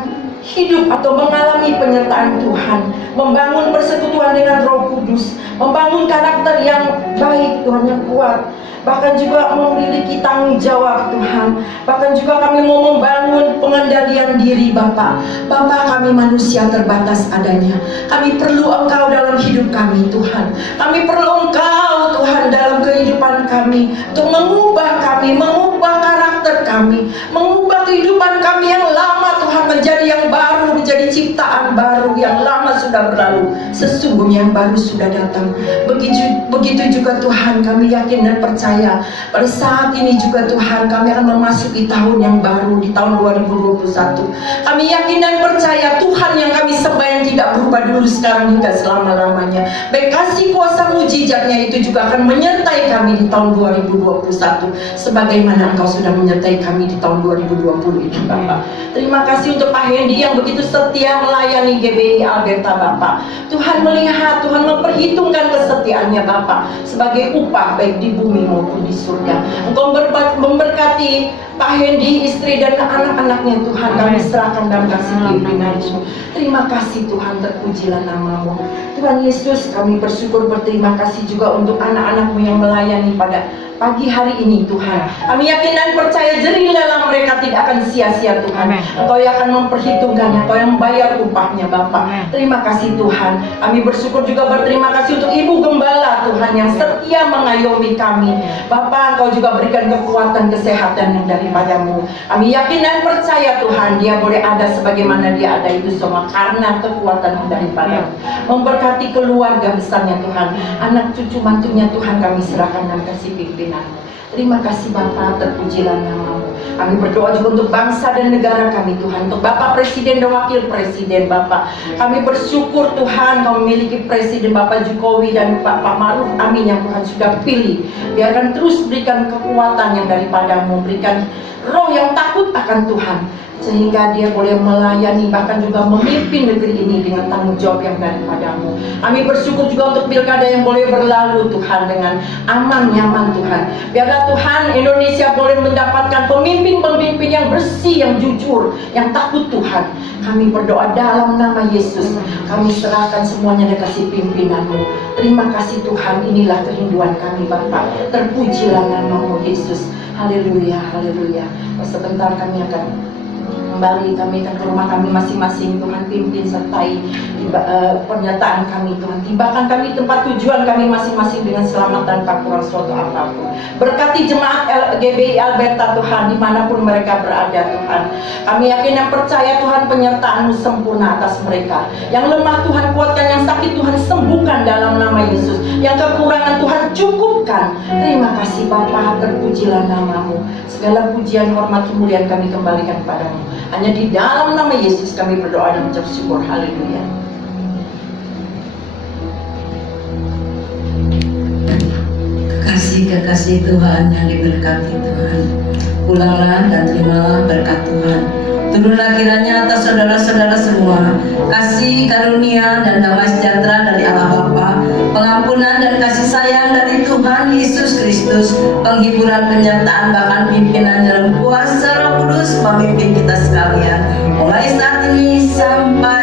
hidup atau mengalami penyertaan Tuhan, membangun persekutuan dengan Roh Kudus, membangun karakter yang baik Tuhan, yang kuat, bahkan juga memiliki tanggung jawab Tuhan. Bahkan juga kami mau membangun pengendalian diri Bapak. Kami manusia terbatas adanya, kami perlu Engkau dalam hidup kami Tuhan. Kami perlu Engkau Tuhan dalam kehidupan kami, untuk mengubah kami, mengubah karakter kami, mengubah kehidupan kami yang lama Tuhan menjadi yang baru, menjadi ciptaan baru. Yang lama sudah berlalu, sesungguhnya yang baru sudah datang. Begitu juga Tuhan, kami yakin dan percaya pada saat ini juga Tuhan kami akan memasuki tahun yang baru, di tahun 2021. Kami yakin dan percaya Tuhan yang kami sembah yang tidak berubah dulu, sekarang hingga selama-lamanya. Baik kasih kuasa mujizatnya itu juga akan menyertai kami di tahun 2021, sebagaimana Engkau sudah menyertai kami di tahun 2020 ini Bapak. Terima kasih untuk Pak Hendy yang begitu setia melayani GBI Alberta Bapak. Tuhan melihat, Tuhan memperhitungkan kesetiaannya Bapak sebagai upah baik di bumi maupun di surga. Engkau memberkati Pak Hendy, istri dan anak-anaknya Tuhan. Kami serahkan dalam kasih pimpinan-Mu. Terima kasih Tuhan, terpujilah nama-Mu. Tuhan Yesus, kami bersyukur, berterima kasih juga untuk anak-anak-Mu yang melayani pada pagi hari ini Tuhan. Kami yakin dan percaya jerih lelah mereka tidak akan sia-sia Tuhan. Amin. Engkau yang akan memperhitungkannya, Engkau yang membayar upahnya Bapak. Amin. Terima kasih Tuhan. Kami bersyukur juga berterima kasih untuk Ibu Gembala Tuhan yang setia mengayomi kami. Bapak, Engkau juga berikan kekuatan kesehatan yang daripadamu. Kami yakin dan percaya Tuhan, dia boleh ada sebagaimana dia ada itu semua karena kekuatan yang daripadamu. Memberkati keluarga besarnya Tuhan, anak cucu mantunya Tuhan kami serahkan dan kasih pimpinanmu. Terima kasih Bapak, terpujilah namamu. Kami berdoa juga untuk bangsa dan negara kami Tuhan, untuk Bapak Presiden dan Wakil Presiden Bapak. Kami bersyukur Tuhan Kau memiliki Presiden Bapak Jokowi dan Pak Ma'ruf Amin yang Tuhan sudah pilih. Biarkan terus berikan kekuatan yang daripadamu, berikan roh yang takut akan Tuhan, sehingga dia boleh melayani bahkan juga memimpin negeri ini dengan tanggung jawab yang daripadamu. Kami bersyukur juga untuk pilkada yang boleh berlalu Tuhan dengan aman nyaman Tuhan. Biarlah Tuhan Indonesia boleh mendapatkan pemimpin-pemimpin yang bersih, yang jujur, yang takut Tuhan. Kami berdoa dalam nama Yesus. Kami serahkan semuanya dan kasih pimpinanmu. Terima kasih Tuhan, inilah kerinduan kami Bapak. Terpujilah namamu Yesus. Haleluya, haleluya. Sebentar kami akan kembali, kami akan ke rumah kami masing-masing. Tuhan pimpin sertai pernyataan kami Tuhan. Tibakan kami tempat tujuan kami masing-masing dengan selamat tanpa kurang suatu apapun. Berkati jemaat GBI Alberta Tuhan dimanapun mereka berada Tuhan. Kami yakin dan percaya Tuhan penyertaan-Mu sempurna atas mereka. Yang lemah Tuhan kuatkan, yang sakit Tuhan sembuhkan dalam nama Yesus. Yang kekurangan Tuhan cukupkan. Terima kasih Bapa, terpujilah namamu. Segala pujian, hormat, kemuliaan kami kembalikan padamu. Hanya di dalam nama Yesus kami berdoa dan mengucap syukur. Haleluya. Kekasih Tuhan yang diberkati Tuhan, pulanglah dan terimalah berkat Tuhan. Turunlah kiranya atas saudara-saudara semua kasih karunia dan damai sejahtera dari Allah Bapa, pengampunan dan kasih sayang dari Tuhan Yesus Kristus, penghiburan, penyertaan, bahkan pimpinan dalam kuasa Roh Kudus memimpin kita sekalian mulai saat ini sampai